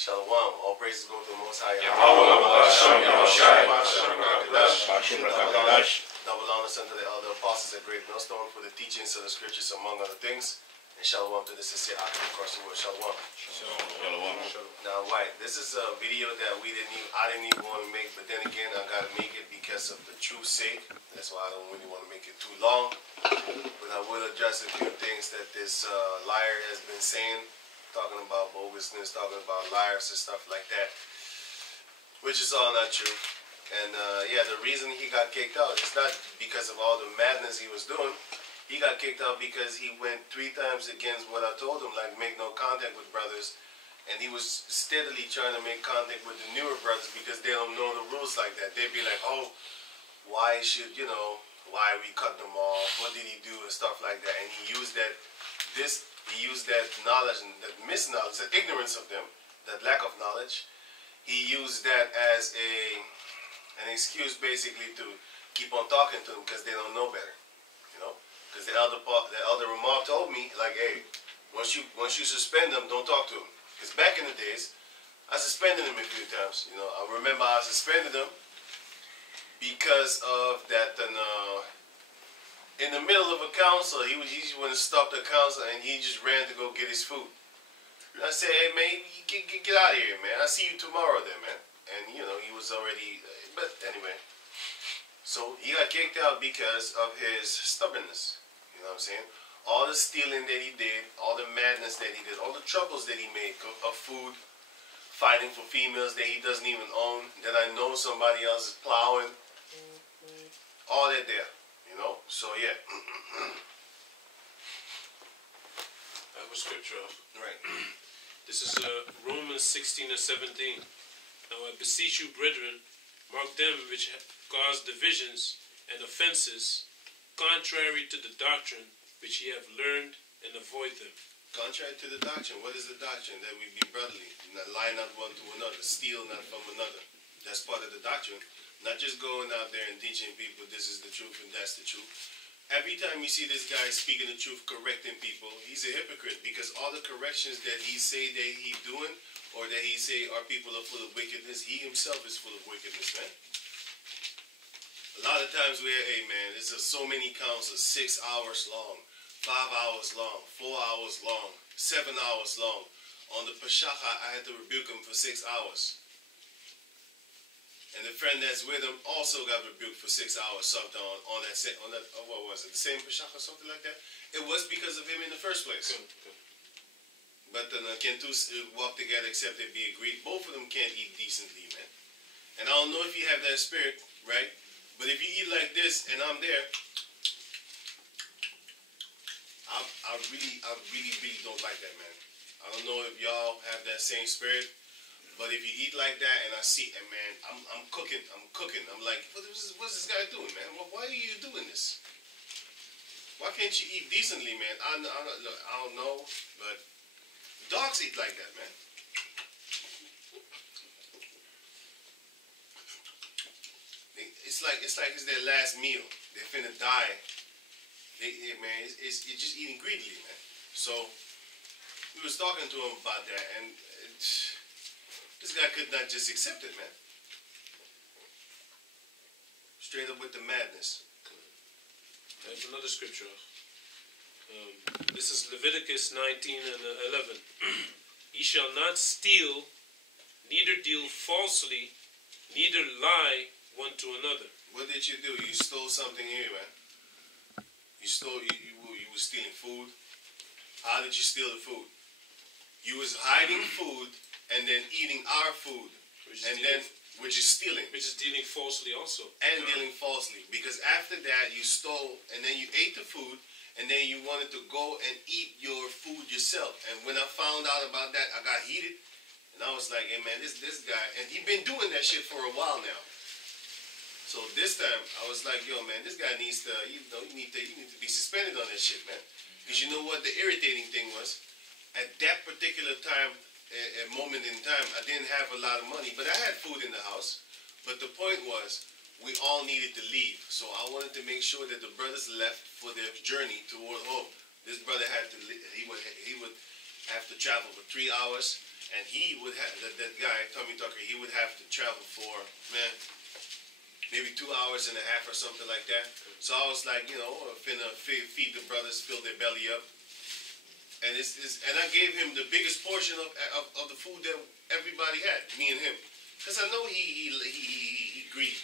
Shalom. All praises go to the Most High. Double honors unto the elder apostles at Great Millstone for the teachings of the scriptures, among other things. And shalom to the sincere active across the world. Shalom. Shalom. Now, White, this is a video that I didn't even want to make, but then again, I got to make it because of the truth's sake. That's why I don't really want to make it too long. But I will address a few things that this liar has been saying, talking about bogusness, talking about liars and stuff like that, which is all not true. And yeah, the reason he got kicked out is not because of all the madness he was doing. He got kicked out because he went 3 times against what I told him, like make no contact with brothers. And he was steadily trying to make contact with the newer brothers because they don't know the rules like that. They'd be like, oh, why should, why we cut them off? What did he do? And stuff like that. And he used that knowledge and that misknowledge, the ignorance of them, that lack of knowledge. He used that as an excuse basically to keep on talking to them because they don't know better, Because the elder ramah told me, like, hey, once you suspend them, don't talk to them. Because back in the days, I suspended them a few times. I remember I suspended them because of that. In the middle of a council, he just went to stop the council and he just ran to go get his food. And I said, hey man, get out of here, man. I'll see you tomorrow then, man. And he was already. But anyway, so he got kicked out because of his stubbornness. You know what I'm saying? All the stealing that he did, all the madness that he did, all the troubles that he made of food, fighting for females that he doesn't even own, that I know somebody else is plowing, all that there, So yeah. I have a scripture. Right. This is Romans 16 and 17. Now I beseech you, brethren, mark them which cause divisions and offenses, contrary to the doctrine which ye have learned, and avoid them. Contrary to the doctrine, what is the doctrine? That we be brotherly, not lie not one to another, steal not from another. That's part of the doctrine. Not just going out there and teaching people this is the truth and that's the truth. Every time you see this guy speaking the truth, correcting people, he's a hypocrite because all the corrections that he say that he's doing or that he say our people are full of wickedness, he himself is full of wickedness, man. A lot of times we're, hey man, this is so many councils, 6 hours long, 5 hours long, 4 hours long, 7 hours long. On the Pashacha, I had to rebuke him for 6 hours. And the friend that's with him also got rebuked for 6 hours, something on that, what was it, the same Pashacha or something like that? It was because of him in the first place. Okay. But then can two walk together except they be agreed? Both of them can't eat decently, man. And I don't know if you have that spirit, right? But if you eat like this and I'm there, I really don't like that, man. I don't know if y'all have that same spirit, but if you eat like that and I see, and man, I'm cooking. I'm like, what's this guy doing, man? Why are you doing this? Why can't you eat decently, man? I don't know, but dogs eat like that, man. It's like it's their last meal. They're finna die. Man, it's just eating greedily, man. So we was talking to him about that, and this guy could not just accept it, man. Straight up with the madness. I have another scripture. This is Leviticus 19 and 11. Ye shall not steal, neither deal falsely, neither lie one to another. What did you do? You stole something here, man. You were stealing food. How did you steal the food? You was hiding food and then eating our food, which is stealing. Which is dealing falsely also. And dealing falsely, because after that you stole and then you ate the food and then you wanted to go and eat your food yourself. And when I found out about that, I got heated and I was like, hey man, this guy, and he been doing that shit for a while now. So this time, I was like, yo, man, this guy needs to, you need to be suspended on that shit, man. Because you know what the irritating thing was? At that particular time, a moment in time, I didn't have a lot of money, but I had food in the house. But the point was, we all needed to leave. So I wanted to make sure that the brothers left for their journey toward home. This brother had to, he would have to travel for 3 hours. and he would have that guy Tommy Tucker. He would have to travel for maybe 2 hours and a half or something like that. So I was like, finna feed the brothers, fill their belly up, and and I gave him the biggest portion of the food that everybody had, me and him, because I know he greedy.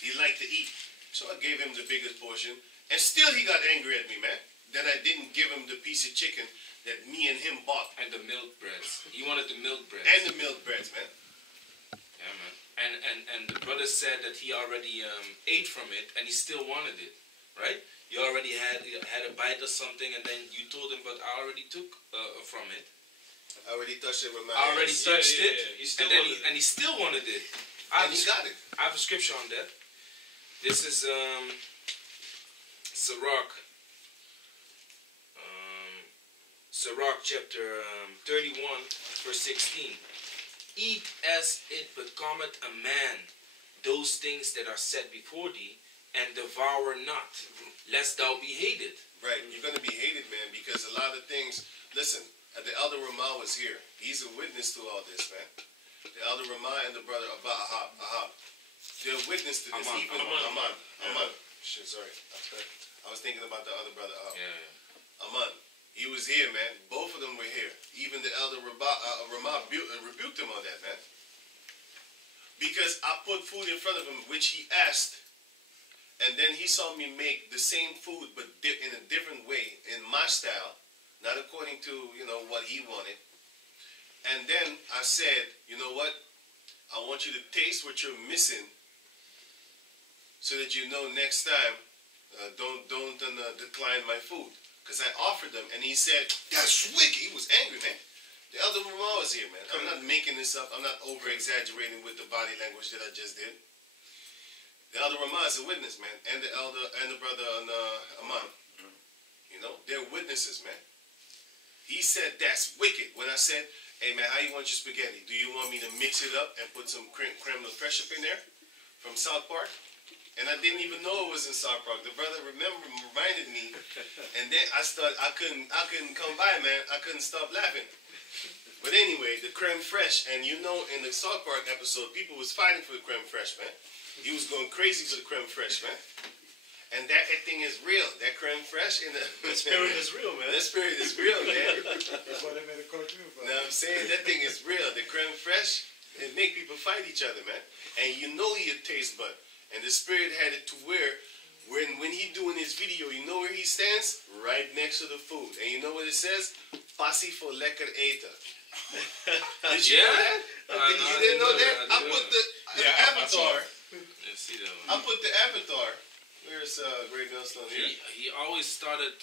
He liked to eat, so I gave him the biggest portion, and still he got angry at me, man, that I didn't give him the piece of chicken that me and him bought. And the milk breads. He wanted the milk breads. And the milk breads, man. Yeah, man. And the brother said that he already ate from it, and he still wanted it, right? You already had a bite or something, and then you told him, but I already took from it. I already touched it with my I already hands. touched it, Yeah. and he still wanted it. And he got it. I have a scripture on that. This is Sorak. Sorak chapter 31, verse 16. Eat as it becometh a man those things that are set before thee, and devour not, lest thou be hated. Right, you're going to be hated, man, because a lot of things. Listen, the elder Ramah was here. He's a witness to all this, man. The elder Ramah and the brother Ahab. They're witness to this. Aman. Shit, sorry. I was thinking about the other brother Ahab. Yeah. Aman. He was here, man. Both of them were here. Even the elder Ramah rebuked him on that, man. Because I put food in front of him, which he asked. And then he saw me make the same food, but in a different way, in my style. Not according to, what he wanted. And then I said, you know what? I want you to taste what you're missing, so that you know next time, don't decline my food. Because I offered them, and he said, that's wicked. He was angry, man. The elder Ramah was here, man. I'm not making this up. I'm not over-exaggerating with the body language that I just did. The elder Ramah is a witness, man. And the elder and the brother Aman. They're witnesses, man. He said, that's wicked. When I said, hey, man, how you want your spaghetti? Do you want me to mix it up and put some creme de fraiche up in there from South Park? And I didn't even know it was in South Park. The brother reminded me, and then I couldn't come by, man. I couldn't stop laughing. But anyway, the creme fraiche, and in the South Park episode, people was fighting for the creme fraiche, man. He was going crazy for the creme fraiche, man. And that thing is real. That creme fraiche in the spirit is real, man. That spirit is real, man. That's why they made a cartoon about it. Now I'm saying that thing is real. The creme fraiche, it make people fight each other, man. And he taste bud. And the spirit had it to where when he doing his video, you know where he stands? Right next to the food. And you know what it says? Passie for lekker eten. Did you know that? You didn't know that? I put the avatar. I put the avatar. Where's Great Millstone here? He always started.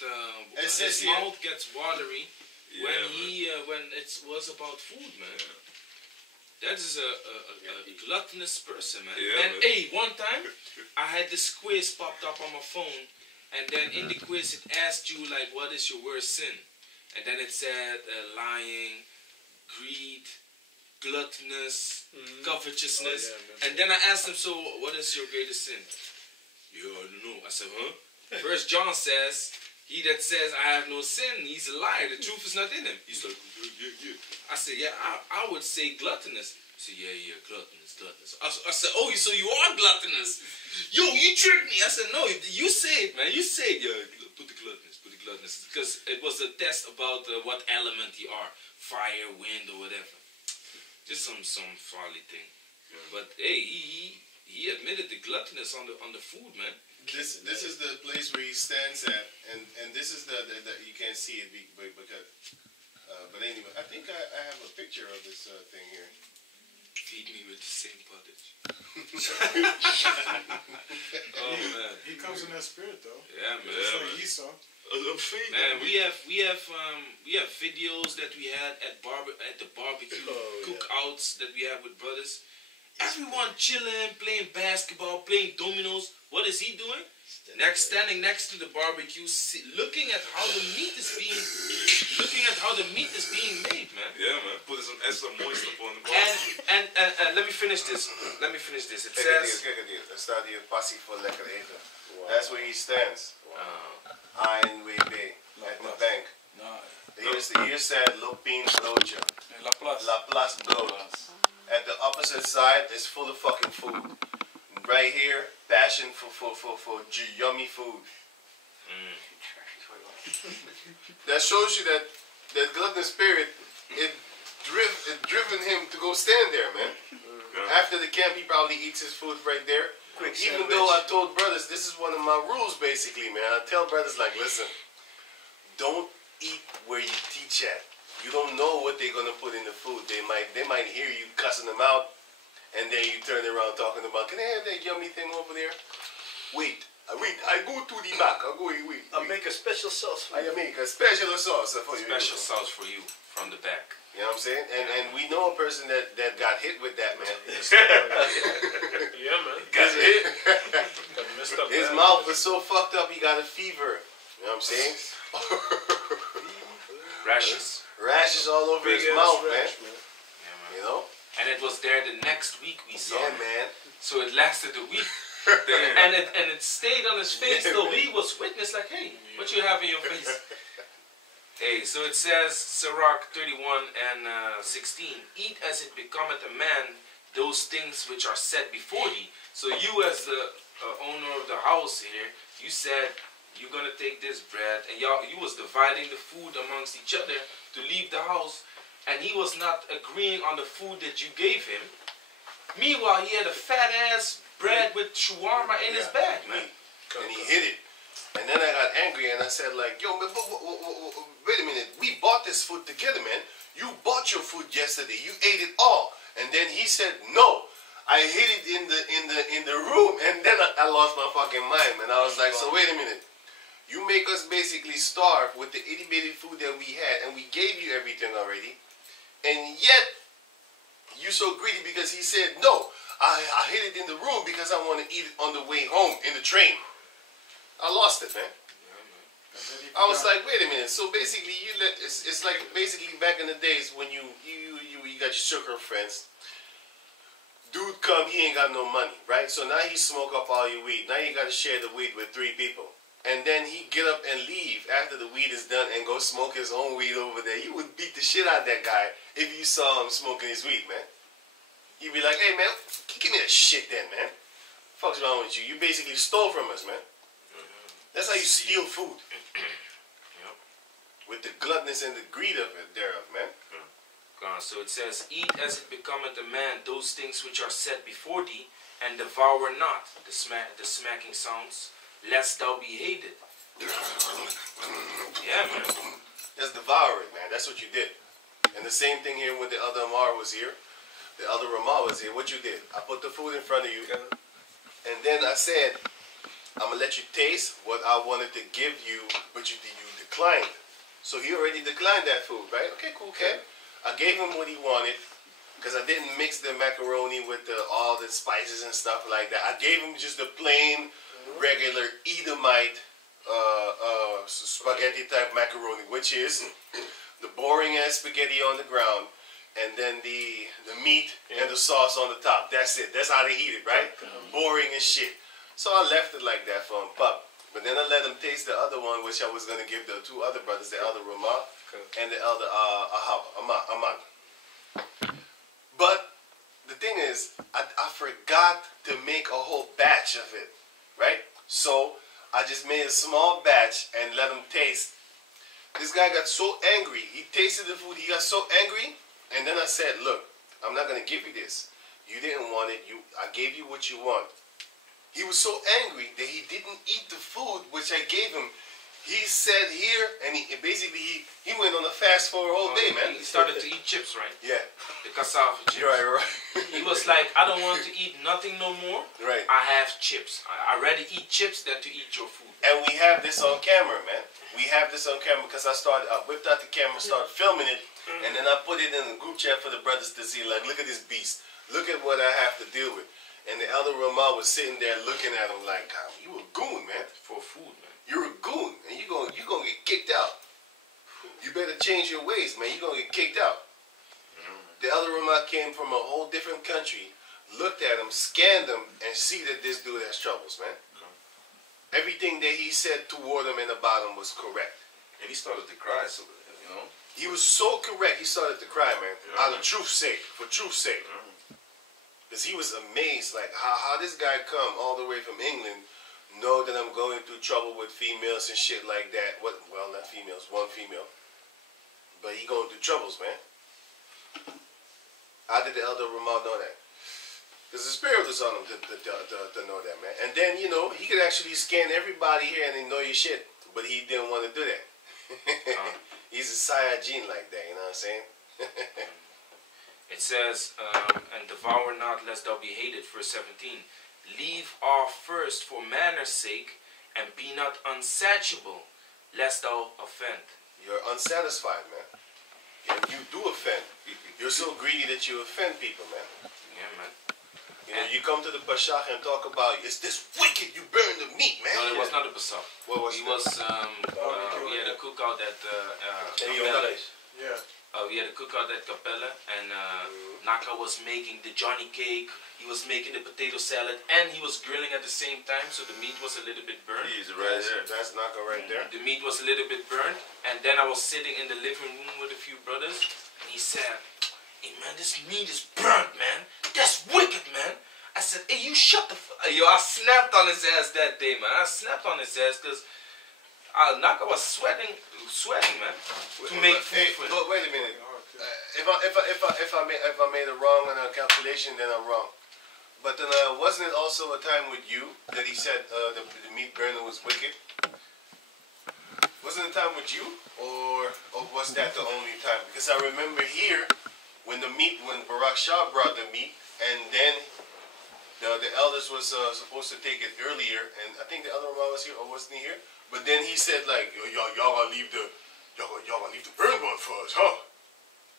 It says his mouth gets watery when it was about food, man. That is a gluttonous person, man. Yeah, and hey, one time I had this quiz popped up on my phone, and then in the quiz it asked you like, what is your worst sin? And then it said lying, greed, gluttonous, covetousness. And then I asked him, so what is your greatest sin? Yeah, I don't know. I said, huh? First John says, he that says I have no sin, he's a liar. The truth is not in him. He's like, yeah. I said, yeah, I would say gluttonous. He said, yeah, gluttonous. I said, oh, so you are gluttonous. Yo, you tricked me. I said, no, you say it, man. You say it. Yeah, put the gluttonous. Because it was a test about what element you are. Fire, wind, or whatever. Just some folly thing. Yeah. But, hey, he admitted the gluttonous on the food, man. This is the place where he stands at, and this is the you can't see it because but anyway, I think I have a picture of this thing here. Feed me with the same pottage. Oh man, He comes in that spirit though. Yeah, man. Just like Esau. Man, we have videos that we had at the barbecue cookouts that we have with brothers. Everyone chilling, playing basketball, playing dominoes. What is he doing? Standing next to the barbecue, looking at how the meat is being made, man. Yeah, man. Putting some extra moist upon the barbecue. And let me finish this. It says. Staat hier passie voor lekker eten. That's where he stands. Highway Bay at the bank. No, Here said Lupin Bloja. La Place. La Place Bloja. At the opposite side is full of fucking food. Right here, passion for yummy food. That shows you that gluttonous spirit, it driven him to go stand there, man. After the camp, he probably eats his food right there. Even though I told brothers, this is one of my rules, basically, man. I tell brothers, like, listen, don't eat where you teach at. You don't know what they're gonna put in the food. They might hear you cussing them out, and then you turn around talking about, can I have that yummy thing over there? Wait, I go to the back. Wait. I'll make a special sauce for you. I make a special sauce for you. Special sauce for you from the back. You know what I'm saying? And we know a person that got hit with that, man. Yeah, man. Got hit. Got messed up. His mouth was so fucked up, he got a fever. You know what I'm saying? Rashes all over his mouth, man. Yeah, man. You know? And it was there the next week we saw Yeah, him. man. So it lasted a week. and it stayed on his face till we was witness like, hey, what you have in your face? Hey, so it says, Sorak 31 and 16, eat as it becometh a man those things which are set before thee. So you as the owner of the house here, you said, you're going to take this bread, and you was dividing the food amongst each other to leave the house, and he was not agreeing on the food that you gave him. Meanwhile, he had a fat-ass bread with shawarma in his bag, man. And he hit it. And then I got angry and I said, like, yo, man, wait a minute. We bought this food together, man. You bought your food yesterday. You ate it all. And then he said, no. I hid it in the room. And then I lost my fucking mind, man. I was like, so wait a minute. You make us basically starve with the itty-bitty food that we had, and we gave you everything already. And yet, you so greedy because he said, no, I hid it in the room because I want to eat it on the way home in the train. I lost it, man. I was like, wait a minute. So basically, it's like basically back in the days when you got your sugar friends. Dude come, he ain't got no money, right? So now he smoke up all your weed. Now you got to share the weed with 3 people. And then he get up and leave after the weed is done and go smoke his own weed over there. You would beat the shit out of that guy if you saw him smoking his weed, man. You'd be like, hey, man, give me that shit then, man. Fuck's wrong with you? You basically stole from us, man. That's how you steal food. Yep. With the gluttoness and the greed of it thereof, man. So it says, eat as it becometh a man those things which are set before thee, and devour not the smacking sounds, lest thou be hated. Yeah, man. That's devour it, man. That's what you did. And the same thing here when the other Amar was here. The other Ramah was here. What you did? I put the food in front of you. And then I said, I'm going to let you taste what I wanted to give you, but you declined. So he already declined that food, right? Okay, cool, okay. I gave him what he wanted because I didn't mix the macaroni with all the spices and stuff like that. I gave him just the plain, regular Edomite spaghetti type macaroni, which is the boring ass spaghetti on the ground, and then the meat and the sauce on the top. That's it. That's how they eat it, right? Boring as shit. So I left it like that for him, pup. But then I let him taste the other one, which I was going to give the 2 other brothers, the elder Ramah and the elder Ahmad. But the thing is, I forgot to make a whole batch of it, right? So I just made a small batch and let him taste. This guy got so angry. He tasted the food. He got so angry. And then I said, look, I'm not going to give you this. You didn't want it. I gave you what you want. He was so angry that he didn't eat the food which I gave him. He said here, and he went on a fast for a whole day, man. He started to eat chips, right? Yeah. The cassava chips. Right. He was like, I don't want to eat nothing no more. Right. I have chips. I rather eat chips than to eat your food. And we have this on camera, man. We have this on camera because I whipped out the camera, started filming it, and then I put it in the group chat for the brothers to see, like, look at this beast. Look at what I have to deal with. And the elder Ramah was sitting there looking at him like, God, you a goon, man. For food, man. You're a goon, and you're gonna get kicked out. You better change your ways, man. You're gonna get kicked out. The elder Ramah came from a whole different country, looked at him, scanned him, and see that this dude has troubles, man. Everything that he said toward him and about him was correct. And he started to cry, so You know. He was so correct. He started to cry, man. Yeah, Out of truth's sake, for truth's sake. Because he was amazed, like how this guy come all the way from England, know that I'm going through trouble with females and shit like that. What? Well, not females, one female. But he going through troubles, man. How did the elder Ramah know that? Because the spirit was on him to know that, man. And then, you know, he could actually scan everybody here and ignore your shit. But he didn't want to do that. He's a Saiyajin like that, you know what I'm saying? It says, and devour not lest thou be hated, verse 17. Leave off first for manners' sake, and be not unsatiable, lest thou offend. You're unsatisfied, man. And you do offend. You're so greedy that you offend people, man. Yeah, man. You know, you come to the Bashach and talk about, it's this wicked, you burn the meat, man. No, it was not a basar. What was He it? was, we had a cookout at Yeah. Yeah. we had a cookout at Capella, and Naka was making the Johnny cake, he was making the potato salad, and he was grilling at the same time, so the meat was a little bit burnt. He's right there. That's Naka right there. The meat was a little bit burnt, and then I was sitting in the living room with a few brothers, and he said, hey man, this meat is burnt, man. That's wicked, man. I said, hey, you shut the Yo, I snapped on his ass that day, man. I snapped on his ass, because Naka was sweating, man, to make food for him. But wait a minute. If I made a wrong calculation, then I'm wrong. But then wasn't it also a time with you that he said the meat burner was wicked? Wasn't it a time with you, or was that the only time? Because I remember here when Barak Shah brought the meat, and then the elders was supposed to take it earlier, and I think the elder Ramah was here, or wasn't he here? But then he said like, y'all gonna leave the burn one for us, huh?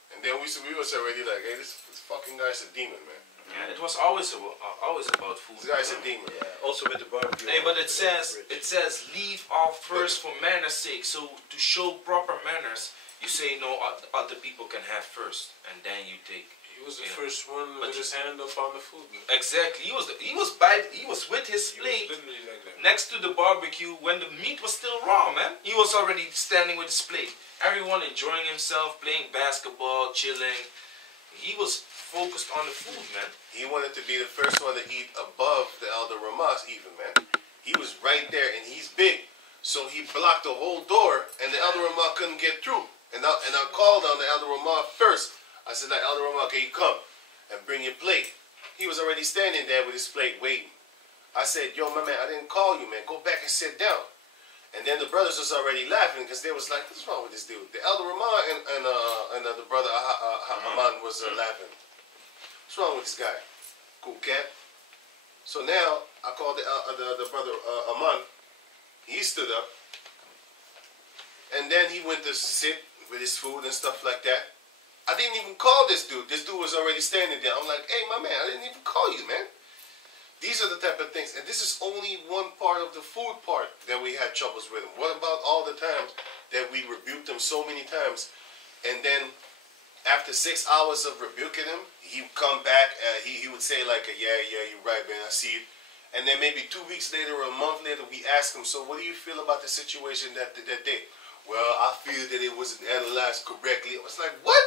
And then we was already like, hey, this fucking guy's a demon, man. Yeah, it was always about food. This guy's a demon. Yeah, also with the barbecue. Hey, but it says leave off first for manners' sake. So to show proper manners, you say no, other people can have first, and then you take. He was the first one with his hand up on the food, man. Exactly. He was with his He plate was literally like that. next to the barbecue when the meat was still raw, man. He was already standing with his plate. Everyone enjoying himself, playing basketball, chilling. He was focused on the food, man. He wanted to be the first one to eat above the elder Ramah's even, man. He was right there, and he's big, so he blocked the whole door, and the elder Ramah couldn't get through. And I called on the elder Ramah first. I said, like, elder Ramah, can you come and bring your plate? He was already standing there with his plate waiting. I said, yo, my man, I didn't call you, man. Go back and sit down. And then the brothers was already laughing because they was like, what's wrong with this dude? The elder Ramah and the brother Haman was laughing. What's wrong with this guy? Cool cat. So now I called the brother Aman. He stood up. And then he went to sit with his food and stuff like that. I didn't even call this dude. This dude was already standing there. I'm like, hey, my man, I didn't even call you, man. These are the type of things. And this is only one part of the food part that we had troubles with him. What about all the times that we rebuked him so many times? And then after 6 hours of rebuking him, he would come back. He would say like, yeah, you're right, man. I see it. And then maybe 2 weeks later or a month later, we ask him, so what do you feel about the situation that day? Well, I feel that it wasn't analyzed correctly. I was like, what?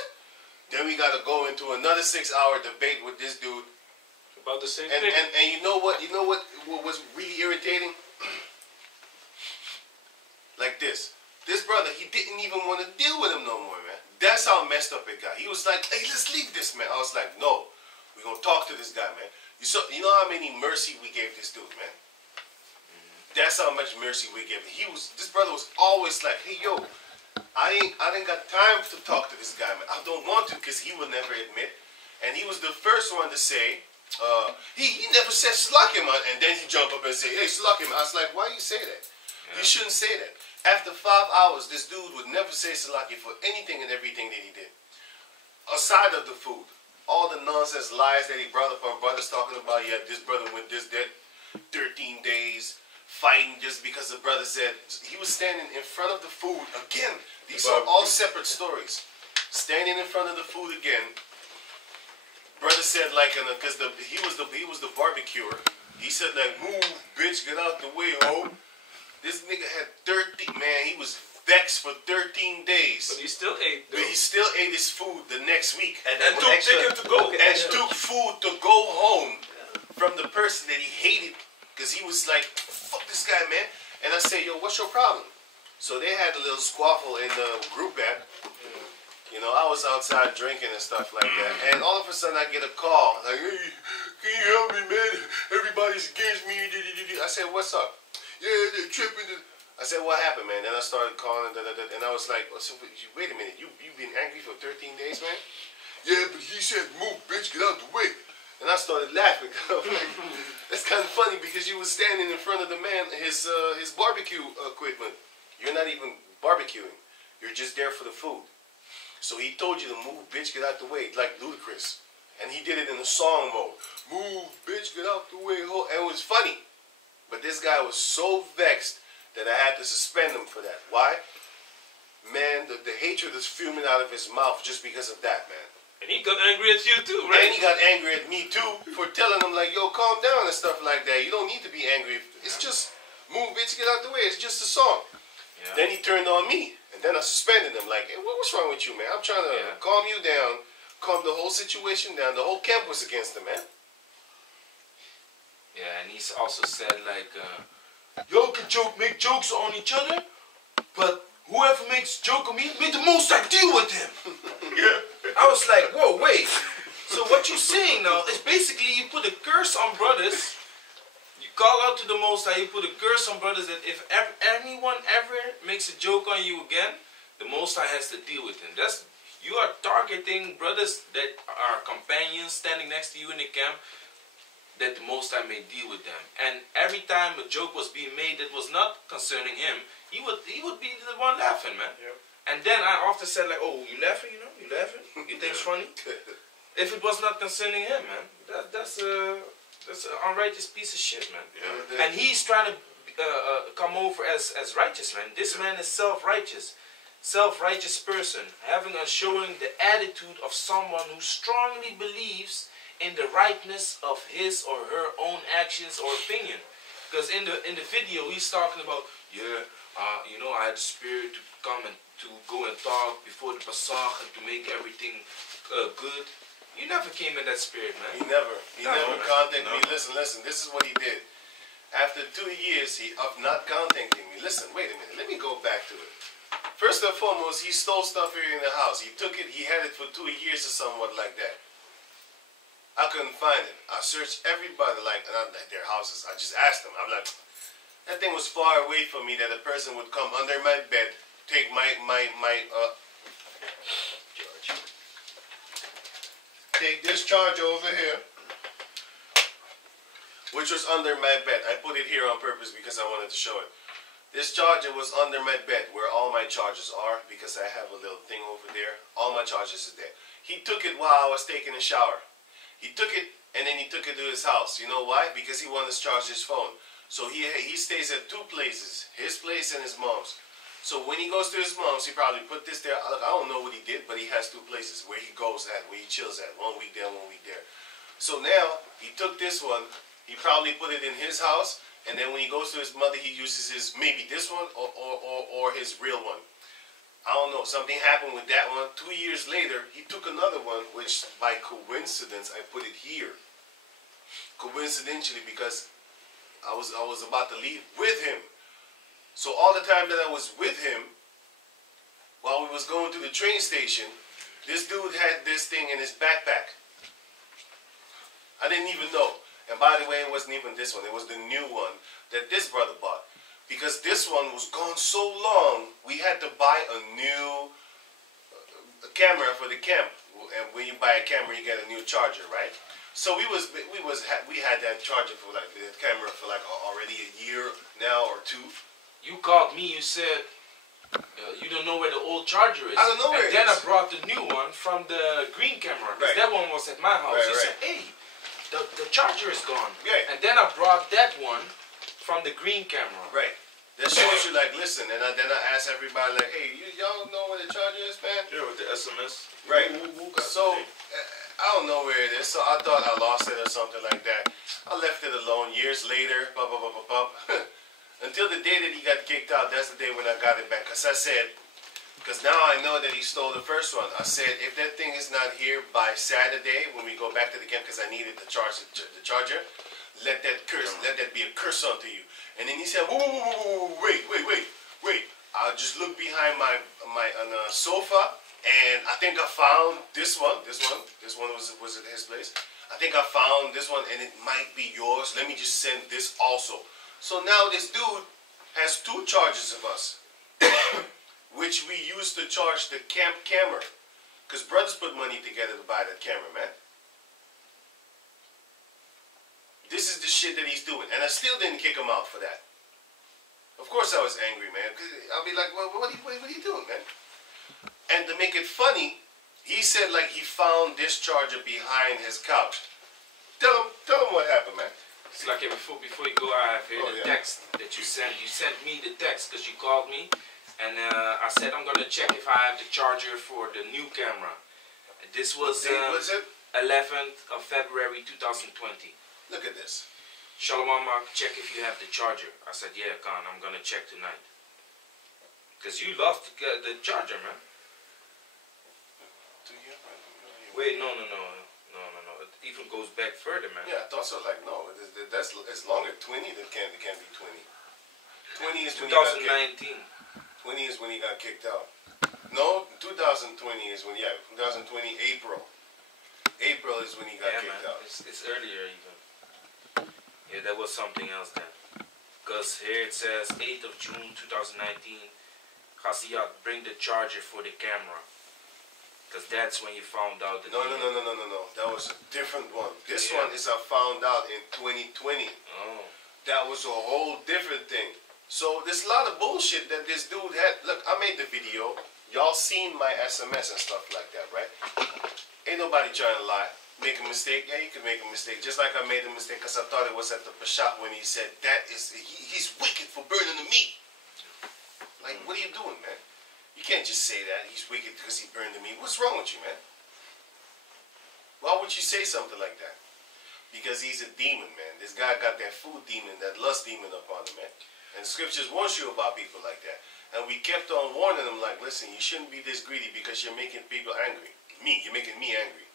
Then we got to go into another 6-hour debate with this dude. About the same And thing. you know what? You know what was really irritating? Like this. This brother, he didn't even want to deal with him no more, man. That's how messed up it got. He was like, hey, let's leave this, man. I was like, no. We're going to talk to this guy, man. You know how many mercy we gave this dude, man? That's how much mercy we gave him. This brother was always like, hey, yo, I ain't got time to talk to this guy, man. I don't want to, because he would never admit. And he was the first one to say, he never said Slakim, and then he jumped up and said, hey, Slakim. I was like, why you say that? Yeah. You shouldn't say that. After 5 hours, this dude would never say Salaki for anything and everything that he did. Aside of the food, all the nonsense lies that he brought up on brothers talking about, yeah, this brother went this, that, 13 days, fighting just because the brother said, he was standing in front of the food again. These are all separate stories. Standing in front of the food again. Brother said like, because he was the barbecuer. He said like, move, bitch, get out the way, ho. This nigga had 30, man, he was vexed for 13 days. But he still ate. But he still ate his food the next week. And took ticket to go. And took food to go home from the person that he hated. Because he was like, fuck this guy, man. And I say, yo, what's your problem? So they had a little squabble in the group chat. You know, I was outside drinking and stuff like that. And all of a sudden I get a call. Like, hey, can you help me, man? Everybody's against me. I said, what's up? Yeah, they're tripping. I said, what happened, man? Then I started calling. And I was like, wait a minute. You've been angry for 13 days, man? Yeah, but he said, move, bitch, get out the way. And I started laughing. That's kind of funny because you was standing in front of the man, his barbecue equipment. You're not even barbecuing. You're just there for the food. So he told you to move, bitch, get out the way, like Ludacris. And he did it in a song mode. Move, bitch, get out the way. And it was funny. But this guy was so vexed that I had to suspend him for that. Why? Man, the hatred is fuming out of his mouth just because of that, man. And he got angry at you too, right? And he got angry at me too for telling him like, yo, calm down and stuff like that. You don't need to be angry. It's just, move, bitch, get out the way. It's just a song. Yeah. Then he turned on me. And then I suspended him like, hey, what's wrong with you, man? I'm trying to calm you down, calm the whole situation down. The whole camp was against him, man. Yeah, and he's also said like, y'all can make jokes on each other, but whoever makes a joke on me, may the most I deal with him. I was like, whoa, wait. So what you're saying now is basically you put a curse on brothers. You call out to the Most High, you put a curse on brothers that if anyone ever makes a joke on you again, the Most High has to deal with him. You are targeting brothers that are companions standing next to you in the camp, that the Most High may deal with them. And every time a joke was being made that was not concerning him, he would be the one laughing, man. Yep. And then I often said like, oh, you laughing, you know? You laughing? You think it's funny? If it was not concerning him, man, that's an unrighteous piece of shit, man. Yeah, and he's trying to come over as righteous, man. This man is self-righteous. Self-righteous person, showing the attitude of someone who strongly believes in the rightness of his or her own actions or opinion. Because in the video, he's talking about, you know, I had the spirit to come and to go and talk before the Pesach and to make everything good. You never came in that spirit, man. He never contacted me. Listen, this is what he did. After 2 years of not contacting me, listen, wait a minute, let me go back to it. First and foremost, he stole stuff here in the house. He took it, he had it for 2 years or somewhat like that. I couldn't find it. I searched everybody, like their houses. I just asked them. I'm like, that thing was far away from me that a person would come under my bed, take take this charger over here, which was under my bed. I put it here on purpose because I wanted to show it. This charger was under my bed where all my chargers are because I have a little thing over there. All my chargers is there. He took it while I was taking a shower. He took it and then he took it to his house. You know why? Because he wanted to charge his phone. So he stays at 2 places, his place and his mom's. So when he goes to his mom's, he probably put this there. I don't know what he did, but he has 2 places where he goes at, where he chills at. 1 week there, 1 week there. So now he took this one. He probably put it in his house, and then when he goes to his mother, he uses his maybe this one or his real one. I don't know. Something happened with that one. 2 years later, he took another one, which by coincidence I put it here. Coincidentally, because I was about to leave with him. So all the time that I was with him, while we was going to the train station, this dude had this thing in his backpack. I didn't even know. And by the way, it wasn't even this one. It was the new one that this brother bought. Because this one was gone so long, we had to buy a new camera for the camp. And when you buy a camera, you get a new charger, right? So we had that charger for like the camera for like already a year now or 2. You called me, you said, you don't know where the old charger is. I don't know where it is. And then I brought the new one from the green camera. Because that one was at my house. You said, hey, the charger is gone. Yeah. And then I brought that one from the green camera. Right. That shows you like, listen, and then I asked everybody like, hey, y'all know where the charger is, man? Yeah, with the SMS. Right. So, I don't know where it is, so I thought I lost it or something like that. I left it alone years later, Until the day that he got kicked out, that's the day when I got it back. Because I said, because now I know that he stole the first one. I said, if that thing is not here by Saturday, when we go back to the camp, because I needed to charge the charger, let that be a curse unto you. And then he said, whoa, wait. I just looked behind my on the sofa, and I think I found this one. This one was at his place. I think I found this one, and it might be yours. Let me just send this also. So now this dude has 2 charges of us, which we use to charge the camp camera. Because brothers put money together to buy that camera, man. This is the shit that he's doing. And I still didn't kick him out for that. Of course I was angry, man. Because I'll be like, well, what are you doing, man? And to make it funny, he said like he found this charger behind his couch. Tell him what happened, man. It's like before you go, I have the text that you sent. You sent me the text because you called me. And I said I'm going to check if I have the charger for the new camera. This was 11th of February 2020. Look at this. Shalom, Mark, check if you have the charger. I said, yeah, Khan, I'm going to check tonight. Because you love the charger, man. Do you? Wait, no. It even goes back further, man. Yeah, I thought so. Like, no, that's it's longer. 20 that can be 20. 20 is when 2019. 20 is when he got kicked out. No, 2020 is when, 2020 April. April is when he got kicked out. It's earlier even. Yeah, that was something else then. Because here it says 8th of June 2019, Khasiyat, bring the charger for the camera. Because that's when you found out that... No. That was a different one. This one is I found out in 2020. Oh. That was a whole different thing. So there's a lot of bullshit that this dude had. Look, I made the video. Y'all seen my SMS and stuff like that, right? Ain't nobody trying to lie. Make a mistake. Yeah, you can make a mistake. Just like I made a mistake because I thought it was at the Pashak when he said, he's wicked for burning the meat. Like, what are you doing, man? You can't just say that. He's wicked because he burned the meat. What's wrong with you, man? Why would you say something like that? Because he's a demon, man. This guy got that food demon, that lust demon up on him, man. And the scriptures warn you about people like that. And we kept on warning them like, listen, you shouldn't be this greedy because you're making people angry. You're making me angry.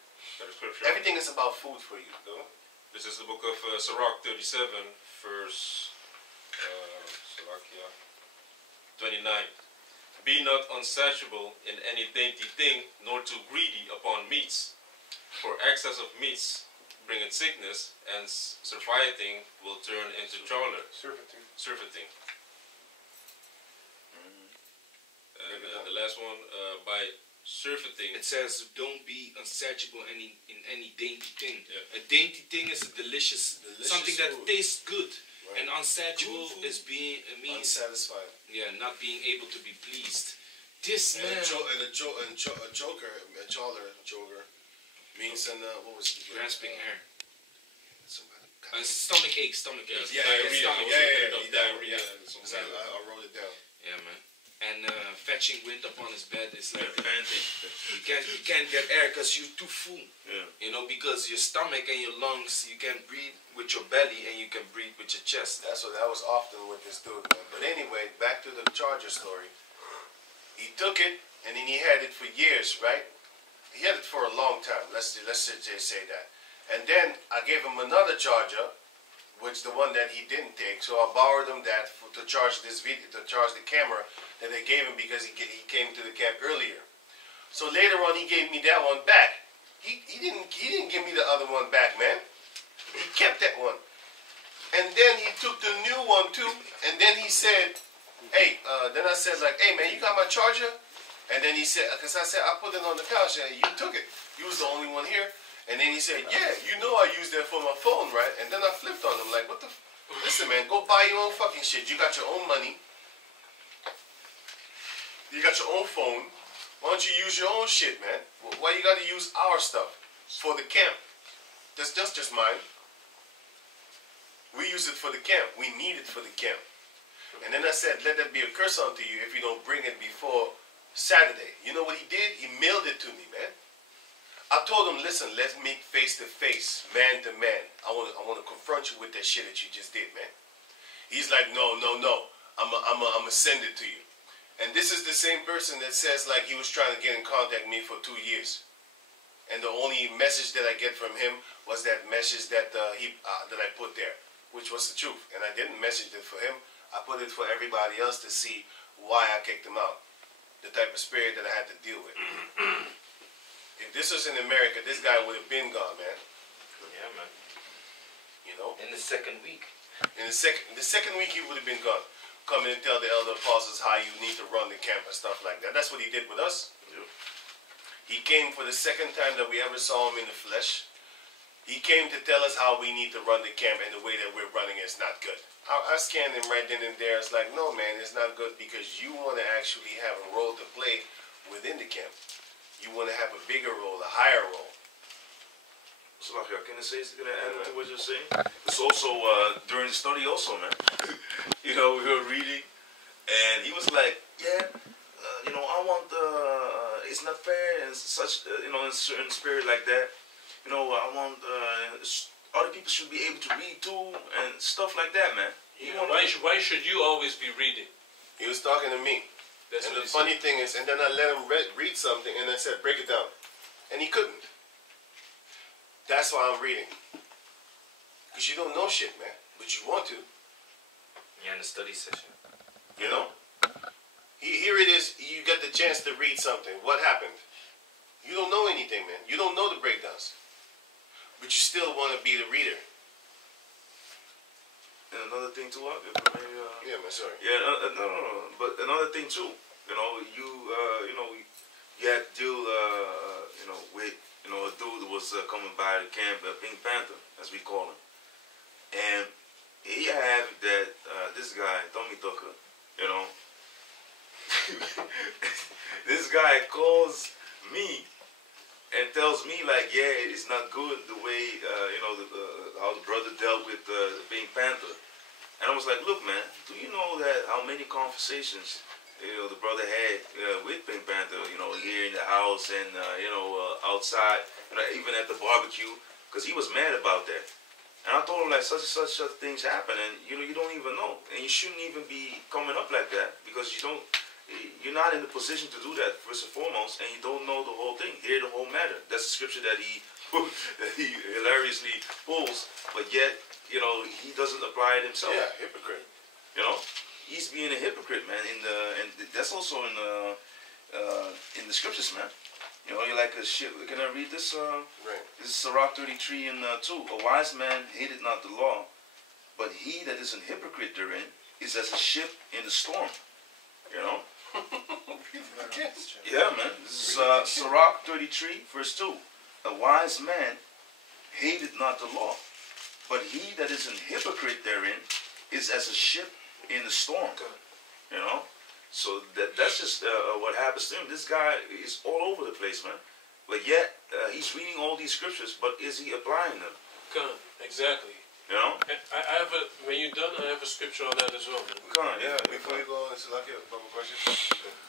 Everything is about food for you, though. This is the book of Sorak 37, verse 29. Be not unsatiable in any dainty thing, nor too greedy upon meats. For excess of meats bringeth sickness, and surfeiting will turn into choler. Surfeiting. And the last one, by surfeiting. It says, don't be unsatiable in any dainty thing. Yeah. A dainty thing is a delicious something that food. Tastes good. Right. And unsatiable is being means unsatisfied. Yeah, not being able to be pleased. This and man. A choker means what was it? Grasping air. Stomach ache. Yeah, diarrhea. I wrote it down. Yeah, man. And fetching wind upon his bed is like panting. You can't get air because you're too full. Yeah. You know, because your stomach and your lungs, you can breathe with your belly and you can breathe with your chest. That was often with this dude, man. But anyway, back to the charger story. He took it and then he had it for years, right? He had it for a long time. Let's just say that. And then I gave him another charger, which the one that he didn't take. So I borrowed him that to charge this video, to charge the camera that they gave him because he came to the camp earlier. So later on, he gave me that one back. He didn't give me the other one back, man. He kept that one. And then he took the new one too. And then he said, hey, then I said like, hey man, you got my charger? And then he said, because I said, I put it on the couch and you took it. You was the only one here. And then he said, yeah, you know I use that for my phone, right? And then I flipped on him like, what the listen, man, go buy your own fucking shit. You got your own money. You got your own phone. Why don't you use your own shit, man? Why you got to use our stuff for the camp? That's just mine. We use it for the camp. We need it for the camp. And then I said, let that be a curse unto you if you don't bring it before Saturday. You know what he did? He mailed it to me, man. I told him, listen, let's meet face to face, man to man. I want to confront you with that shit that you just did, man. He's like, no, no, no. I'm gonna send it to you. And this is the same person that says like he was trying to get in contact with me for 2 years. And the only message that I get from him was that message that that I put there, which was the truth. And I didn't message it for him. I put it for everybody else to see why I kicked him out. The type of spirit that I had to deal with. If this was in America, this guy would have been gone, man. Yeah, man. You know? In the second week. In the second week, he would have been gone. Come in and tell the elder apostles how you need to run the camp and stuff like that. That's what he did with us. Yep. He came for the second time that we ever saw him in the flesh. He came to tell us how we need to run the camp, and the way that we're running is not good. I scanned him right then and there. It's like, no, man, it's not good because you want to actually have a role to play within the camp. You want to have a bigger role, a higher role. Sorak, can I add to what you're saying? It's also during the study also, man. You know, we were reading, and he was like, yeah, you know, I want it's not fair and such, you know, in a certain spirit like that. You know, I want other people should be able to read too and stuff like that, man. Yeah, why should you always be reading? He was talking to me. That's and what the funny thing is, and then I let him read something, and I said, break it down. And he couldn't. That's why I'm reading. Because you don't know shit, man. But you want to. Yeah, in the study session. You know? Here it is. You get the chance to read something. What happened? You don't know anything, man. You don't know the breakdowns. But you still want to be the reader. And another thing too, yeah, man, sorry. Yeah, no. But another thing too, you know, you had to deal, you know, with, you know, a dude that was coming by the camp, Pink Panther, as we call him. And he had that, this guy, Tommy Tucker, you know, this guy calls me and tells me like, yeah, it's not good the way, you know, how the brother dealt with the Pink Panther. And I was like, look, man, do you know that how many conversations, you know, the brother had with Pink Panther, you know, here in the house and, you know, outside, you know, even at the barbecue, because he was mad about that. And I told him, like, such things happen, and, you know, you don't even know. And you shouldn't even be coming up like that, because you're not in the position to do that, first and foremost, and you don't know the whole thing, hear the whole matter. That's the scripture that he hilariously pulls, but yet, you know, he doesn't apply it himself. Yeah, hypocrite. You know, he's being a hypocrite, man. And that's also in the scriptures, man. You know, you're like a shit. Can I read this? Right. This is Sorak 33 and 2. A wise man hated not the law, but he that is an hypocrite therein is as a ship in the storm. You know. Yeah, man. This is Sorak 33 verse 2. A wise man hated not the law, but he that is an hypocrite therein is as a ship in the storm. You know? So that's just what happens to him. This guy is all over the place, man. But yet, he's reading all these scriptures, but is he applying them? Exactly. You know? I have a, when you're done, I have a scripture on that as well. Yeah, before you go on, it's like a question.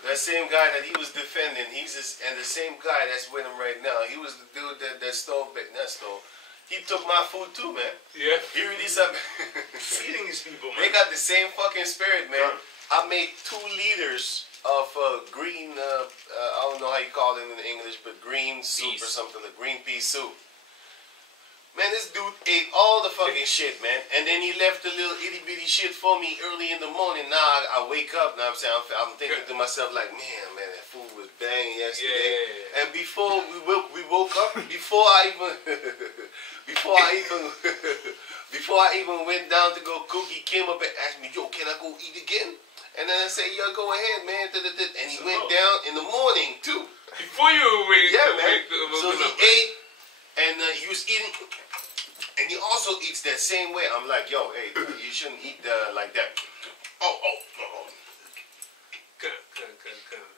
That same guy that he was defending, and the same guy that's with him right now, he was the dude that stole, not stole. He took my food too, man. Yeah. He really something. Feeding these people, man. They got the same fucking spirit, man. I made 2 liters of green, I don't know how you call it in English, but green soup or something, like green pea soup. Man, this dude ate all the fucking shit, man. And then he left a little itty bitty shit for me early in the morning. Now I wake up, now I'm thinking to myself like, man, that food was banging yesterday. Yeah. And before we woke up, before I even went down to go cook, he came up and asked me, yo, can I go eat again? And then I said, yo, go ahead, man. And he went down in the morning too. Before you wake up, man. So he ate, and he was eating. And he also eats that same way. I'm like, yo, hey, you shouldn't eat like that. Oh.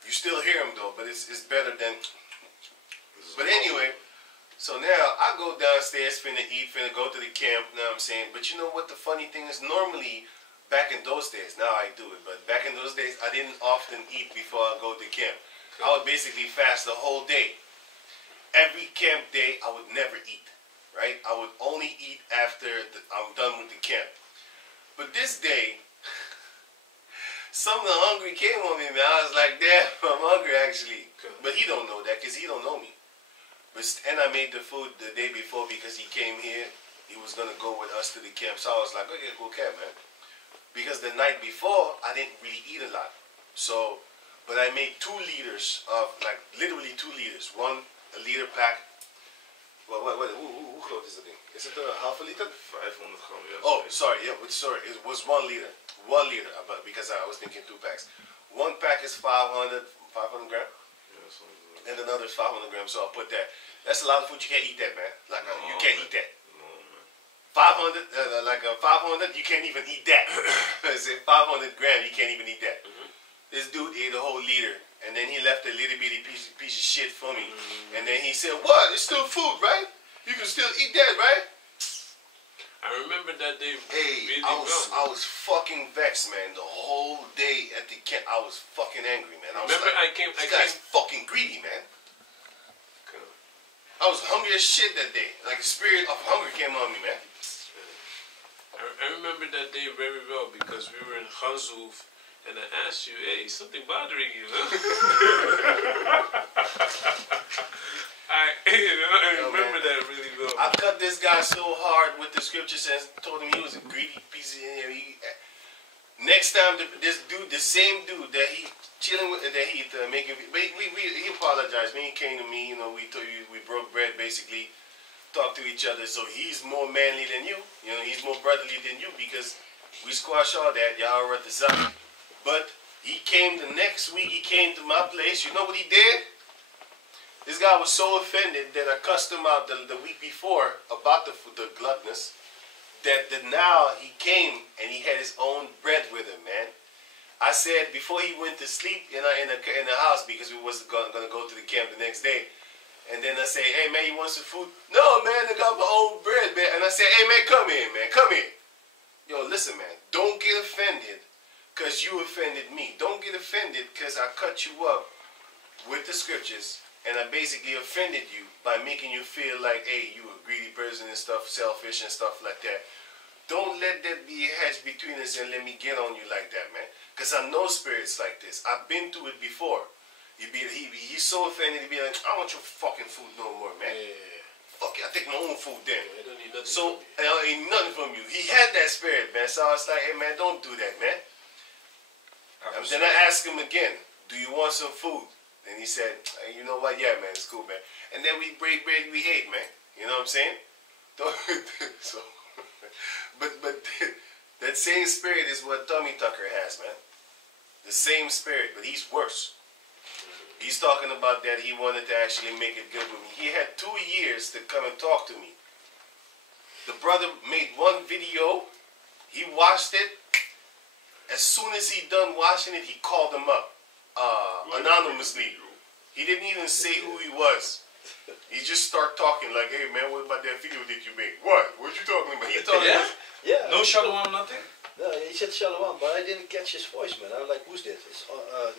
You still hear him though, but it's better than. But anyway, so now I go downstairs, finna eat, finna go to the camp. You know what I'm saying? But you know what the funny thing is? Normally, back in those days, now I do it, but back in those days, I didn't often eat before I go to camp. I would basically fast the whole day. Every camp day, I would never eat. Right? I would only eat after I'm done with the camp. But this day, something hungry came on me, man. I was like, damn, I'm hungry actually. But he don't know that because he don't know me. And I made the food the day before because he came here. He was going to go with us to the camp. So I was like, okay, cool camp, man. Because the night before, I didn't really eat a lot. So, but I made 2 liters of, like, literally 2 liters. One, a liter pack. Well, who closed this thing? Is it a half a liter? 500 gram, yes. Oh, sorry, yeah, sorry. It was 1 liter. 1 liter, but because I was thinking 2 packs. 1 pack is 500 grams. Yeah, something like that. And another is 500 grams, so I'll put that. That's a lot of food. You can't eat that, man. Like, you can't eat that. No, man. 500, like 500, you can't even eat that. I said 500 grams, you can't even eat that. This dude ate a whole liter, and then he left a little bitty piece of shit for me. And then he said, what? It's still food, right? You can still eat that, right? I remember that day. Hey, really I was fucking vexed, man. The whole day at the camp, I was fucking angry, man. I was Remember, like, this guy's fucking greedy, man. I was hungry as shit that day. Like the spirit of hunger came on me, man. I remember that day very well because we were in Ganzouf and I asked you, hey, something bothering you, huh? I remember that really well. I cut this guy so hard with the scriptures and told him he was a greedy piece of next time, this dude, the same dude that he chilling with, that he making, but he apologized. He came to me, you know, we broke bread basically, talked to each other. So he's more manly than you, you know, he's more brotherly than you because we squashed all that. Y'all were at the side. But he came the next week. He came to my place. You know what he did? This guy was so offended that I cussed him out the week before about the gluttonous. That now he came and he had his own bread with him, man. I said before he went to sleep in the house because we was gonna go to the camp the next day, and then I say, hey man, you want some food? No man, I got my own bread, man. And I said, hey man, come here, man, come here. Yo, listen, man, don't get offended because you offended me. Don't get offended because I cut you up with the scriptures. And I basically offended you by making you feel like, hey, you a greedy person and stuff, selfish and stuff like that. Don't let that be a hedge between us and let me get on you like that, man. Because I know spirits like this. I've been through it before. He's so offended, he'd be like, I don't want your fucking food no more, man. Yeah. Fuck it, I take my own food then. I don't need nothing So, from you. I don't need nothing from you. He had that spirit, man. So I was like, hey, man, don't do that, man. And then I asked him again, do you want some food? And he said, hey, you know what? Yeah, man, it's cool, man. And then we break bread, we ate, man. You know what I'm saying? So, but that same spirit is what Tommy Tucker has, man. The same spirit, but he's worse. He's talking about that he wanted to actually make it good with me. He had 2 years to come and talk to me. The brother made one video. He watched it. As soon as he done watching it, he called him up. Anonymously. He didn't even say who he was. He just start talking like, hey man, what about that video that you made? What you talking about? He talking about, Yeah. No shalom, nothing? No, he said shalom, but I didn't catch his voice, man. I was like, who's this? It's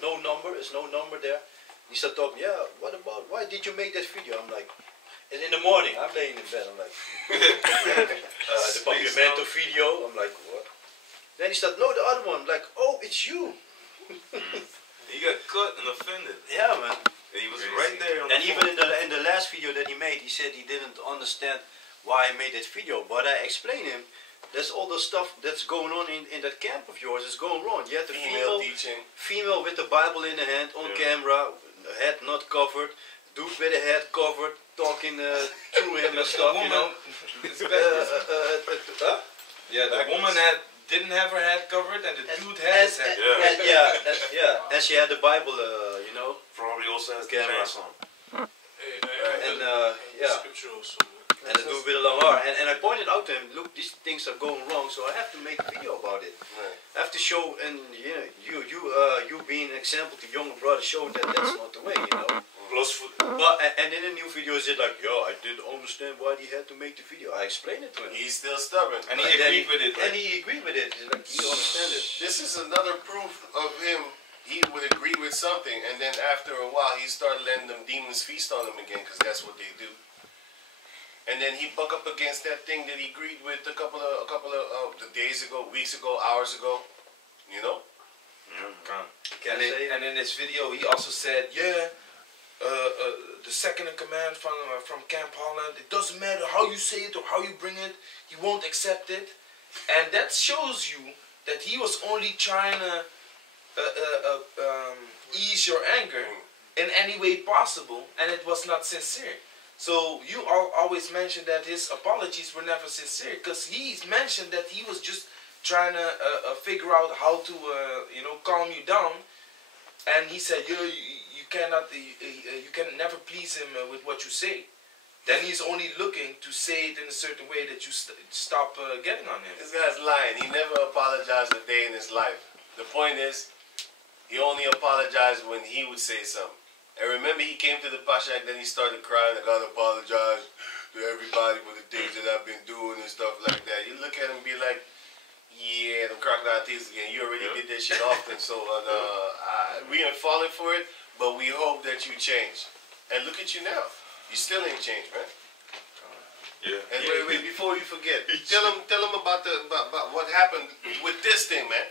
no number. It's no number there. He started talking, yeah, what about, why did you make that video? I'm like, and in the morning, I'm laying in bed, I'm like, the Pacquiao video, I'm like, what? Then he started, no, the other one, I'm like, oh, it's you. He got cut and offended. Yeah, man. And he was right there on And the even phone. in the last video that he made, he said he didn't understand why I made that video. But I explained him, there's all the stuff that's going on in that camp of yours is going wrong. You had the female teaching. female with the Bible in the hand, on camera, head not covered, dude with the head covered, talking through him and stuff, you know. Yeah, the woman didn't have her head covered and the dude had his head covered. And she had the Bible, you know. Probably also has Camera. pants on. Hey, And yeah. Scripture also. And the dude with the long hair. And I pointed out to him, look, these things are going wrong, so I have to make a video about it. Right. I have to show, and you being an example to younger brothers, showing that that's not the way, you know. Plus, But and in the new video, is it like, yo, I didn't understand why he had to make the video. I explained it to him. He's still stubborn. And he And then agreed with it. And he agreed with it. He's like, he understand it. This is another proof of him. He would agree with something, and then after a while, he started letting them demons feast on him again, because that's what they do. and then he buck up against that thing that he agreed with a couple of the days ago, weeks ago, hours ago. You know. And in this video, he also said, yeah, the second in command from Camp Holland, it doesn't matter how you say it or how you bring it, he won't accept it. And that shows you that he was only trying to ease your anger in any way possible, and it was not sincere. So you always mention that his apologies were never sincere, because he's mentioned that he was just trying to figure out how to calm you down, and he said, yeah, you can never please him with what you say. Then he's only looking to say it in a certain way that you stop getting on him. This guy's lying. He never apologized a day in his life. The point is, he only apologized when he would say something. And remember, he came to the Pashak, then he started crying, I gotta apologize to everybody for the things that I've been doing and stuff like that. You look at him and be like, yeah, them crocodile tears again. You already did that shit often, so we ain't falling for it, but we hope that you change. And look at you now. You still ain't changed, man. Yeah. And wait, before you forget, tell him about what happened with this thing, man.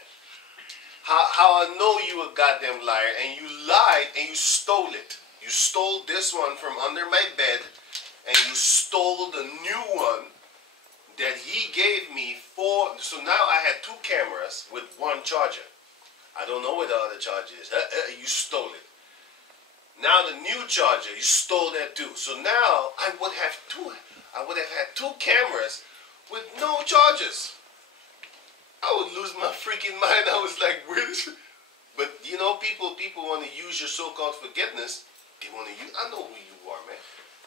How I know you a goddamn liar, and you lied and you stole it. You stole this one from under my bed, and you stole the new one that he gave me for. So now I had 2 cameras with 1 charger. I don't know where the other charger is. You stole it. Now the new charger, you stole that too. So now I would have had 2 cameras with no chargers. I would lose my freaking mind. I was like, where is it? But you know, people want to use your so-called forgiveness. They want to use. I know who you are, man.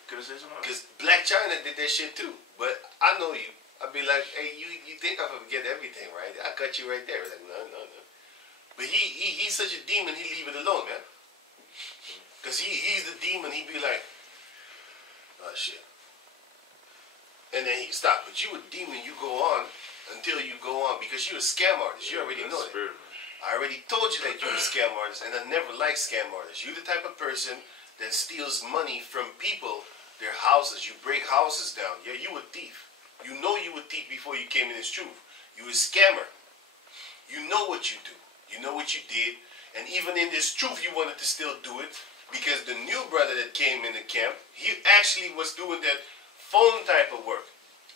Could I say something? Because Black China did that shit too. But I know you. I'd be like, hey, you think I forget everything, right? I cut you right there. Like, no. But he's such a demon. He leave it alone, man. Because he's the demon. He'd be like, oh shit. And then he'd stop. But you a demon. You go on until you go on, because you're a scam artist. You already know it. I already told you that you're a scam artist, and I never liked scam artists. You're the type of person that steals money from people, their houses. You break houses down. Yeah, you a thief. You know you a thief before you came in this truth. You a scammer. You know what you do. You know what you did. And even in this truth, you wanted to still do it, because the new brother that came in the camp, he actually was doing that phone type of work.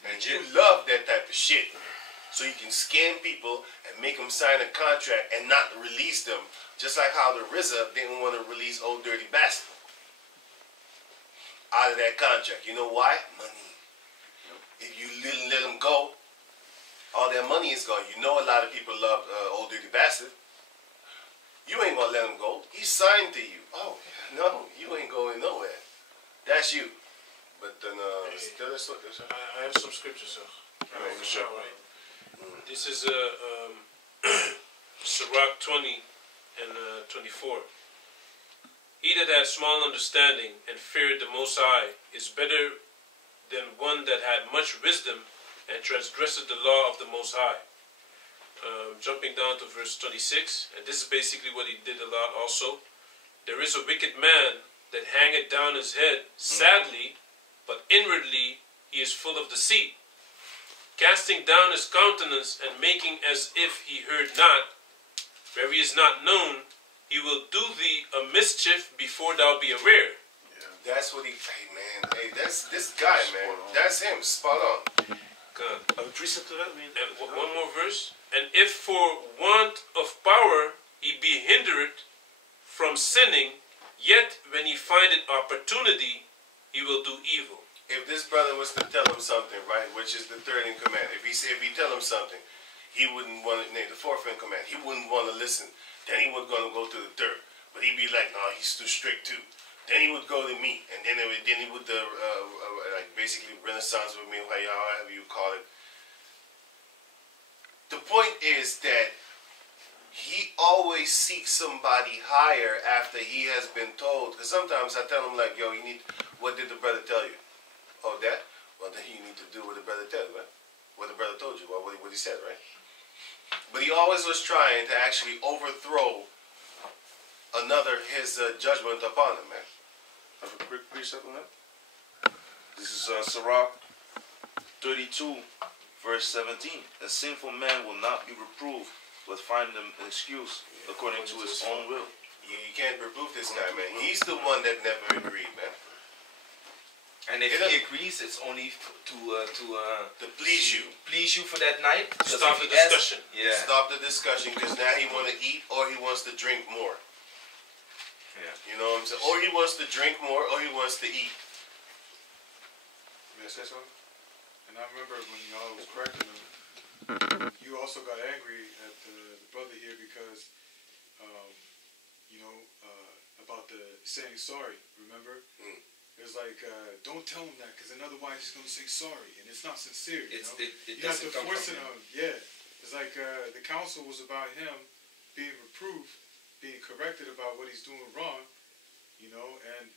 And you love that type of shit. So you can scam people and make them sign a contract and not release them. Just like how the RZA didn't want to release Old Dirty Bastard out of that contract. You know why? Money. If you didn't let them go, all that money is gone. You know a lot of people love Old Dirty Bastard. You ain't going to let him go. He signed to you. Oh, no, you ain't going nowhere. That's you. But then, I have some scriptures, sir. Sure. Right. This is Sorak 20 and 24. He that had small understanding and feared the Most High is better than one that had much wisdom and transgressed the law of the Most High. Jumping down to verse 26, and this is basically what he did a lot also. There is a wicked man that hangeth down his head sadly, but inwardly he is full of deceit. Casting down his countenance and making as if he heard not, where he is not known, he will do thee a mischief before thou be aware. Yeah, that's what he. Hey man, hey, that's this guy, man. That's him. Spot on. A precept to that, I mean. And one more verse. And if for want of power he be hindered from sinning, yet when he findeth opportunity, he will do evil. If this brother was to tell him something, right, which is the 3rd in command, if he tell him something, he wouldn't want to name the 4th in command. He wouldn't want to listen. Then he was going to go to the 3rd, but he'd be like, no, he's too strict too. Then he would go to me, and then he would like basically Renaissance with me, however you call it. The point is that he always seeks somebody higher after he has been told. Because sometimes I tell him like, yo, what did the brother tell you? Oh, that? Well, then you need to do what the brother told you, right? What the brother told you, what he said, right? But he always was trying to actually overthrow his judgment upon him, man. Have a quick precept on that. This is Sorak 32, verse 17. A sinful man will not be reproved, but find them an excuse according to his own will. You can't reprove this guy, man. He's the one that never agreed, man. And if he agrees, it's only to please you. Please you for that night. Stop the discussion. Yeah. Stop the discussion, because now he want to eat or he wants to drink more. Yeah. You know what I'm saying? Or he wants to drink more or he wants to eat. May I say something? And I remember when y'all was correcting him, you also got angry at the brother here because, about the saying sorry, remember? It was like, don't tell him that, because then otherwise he's going to say sorry, and it's not sincere, you know? You have to force it on him. Yeah. It's like the counsel was about him being reproved, being corrected about what he's doing wrong, you know, and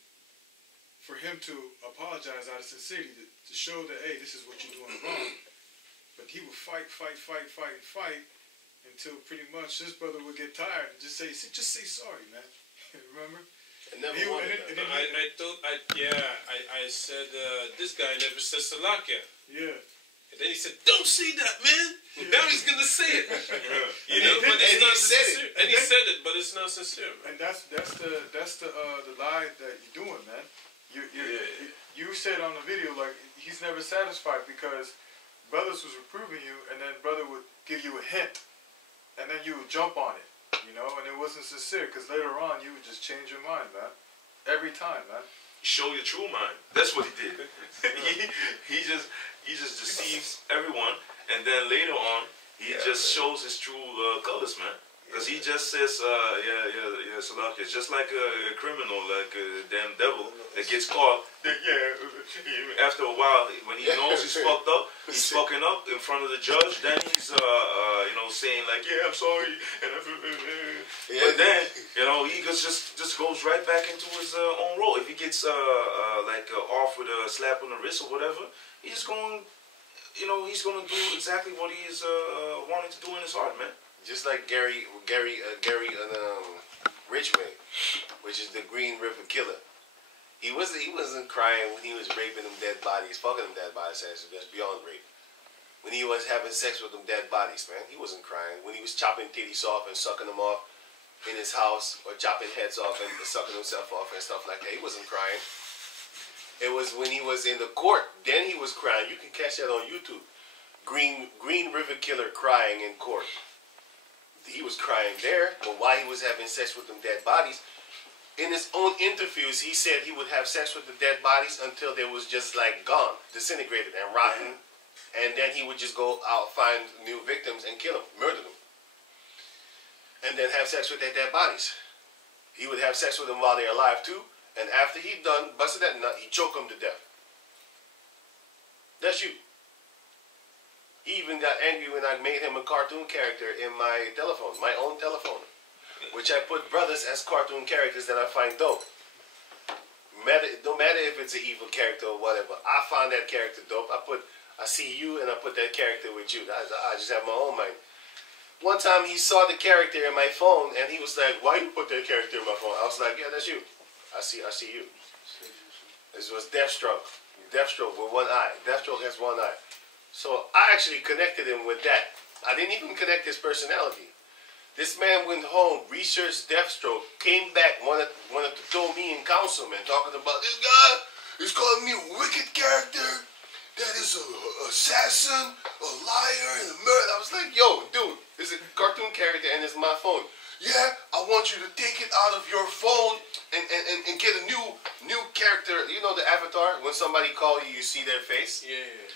for him to apologize out of sincerity, to show that, hey, this is what you're doing wrong. But he would fight until pretty much this brother would get tired and just say sorry, man. Remember? I said, this guy never said Salakia. Yeah. And then he said, don't say that, man. Yeah. Now he's going to say it. You know, but it's not sincere. And he said it, but it's not sincere, man. And that's the lie that you're doing, man. You said on the video, like, he's never satisfied because brothers was reproving you, and then brother would give you a hint, and then you would jump on it. You know, and it wasn't sincere, because later on you would just change your mind, man. Every time, man. Show your true mind. That's what he did. he just deceives everyone, and then later on he just shows his true colors, man. Because he just says, Sorak, it's just like a criminal, like a damn devil that gets caught. After a while, when he knows he's fucked up, he's fucking up in front of the judge. Then he's, saying like, I'm sorry. But then, he just goes right back into his own role. If he gets off with a slap on the wrist or whatever, he's going, he's going to do exactly what he is wanting to do in his heart, man. Just like Gary Ridgway, which is the Green River Killer. He wasn't crying when he was raping them dead bodies, fucking them dead bodies. That's beyond rape. When he was having sex with them dead bodies, man, he wasn't crying. When he was chopping titties off and sucking them off in his house, or chopping heads off and sucking himself off and stuff like that, he wasn't crying. It was when he was in the court, then he was crying. You can catch that on YouTube. Green River Killer crying in court. He was crying there, but while he was having sex with them dead bodies, in his own interviews, he said he would have sex with the dead bodies until they was just like gone, disintegrated and rotten, and then he would just go out, find new victims and kill them, murder them, and then have sex with their dead bodies. He would have sex with them while they're alive too, and after he done, busted that nut, he choked them to death. That's you. He even got angry when I made him a cartoon character in my telephone, my own telephone, which I put brothers as cartoon characters that I find dope. Don't matter if it's an evil character or whatever. I find that character dope. I see you and I put that character with you. I just have my own mind. One time he saw the character in my phone and he was like, "Why you put that character in my phone?" I was like, "Yeah, that's you. I see you." This was Deathstroke with one eye. Deathstroke has one eye. So I actually connected him with that. I didn't even connect his personality. This man went home, researched Deathstroke, came back, wanted to throw me in council, man, talking about this guy is calling me a wicked character, that is an assassin, a liar, and a murderer. I was like, yo, dude, it's a cartoon character and it's my phone. Yeah, I want you to take it out of your phone and get a new character. You know the avatar? When somebody call you, you see their face? Yeah.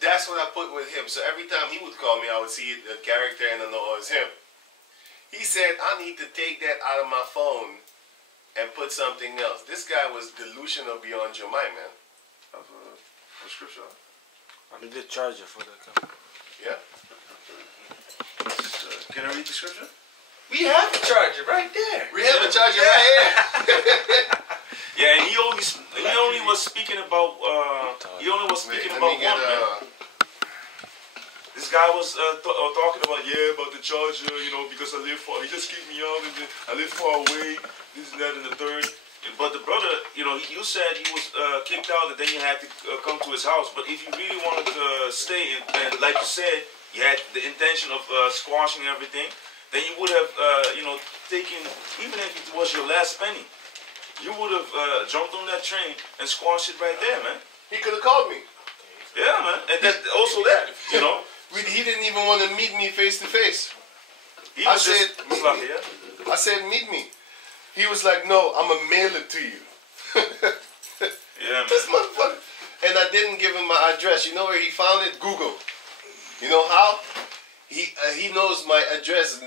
That's what I put with him. So every time he would call me, I would see the character and I know it was him. He said, I need to take that out of my phone and put something else. This guy was delusional beyond your mind, man. Of scripture. I need the charger for the camera. Yeah. Can I read the scripture? We have the charger right there. We have a charger right here. Yeah, and he only was speaking about one, man. This guy was talking about about the charger, because I live far. He just kicked me out, and I live far away. This and that and the third. But the brother, you know, you said he was kicked out and then you had to come to his house. But if you really wanted to stay, and like you said, you had the intention of squashing everything, then you would have, you know, taken, even if it was your last penny, you would have jumped on that train and squashed it right there, man. He could have called me. Yeah, man. And that, also that, you know. He didn't even want to meet me face to face. I said, meet me. He was like, no, I'm going to mail it to you. Yeah, man. This motherfucker. And I didn't give him my address. You know where he found it? Google. You know how? He knows my address,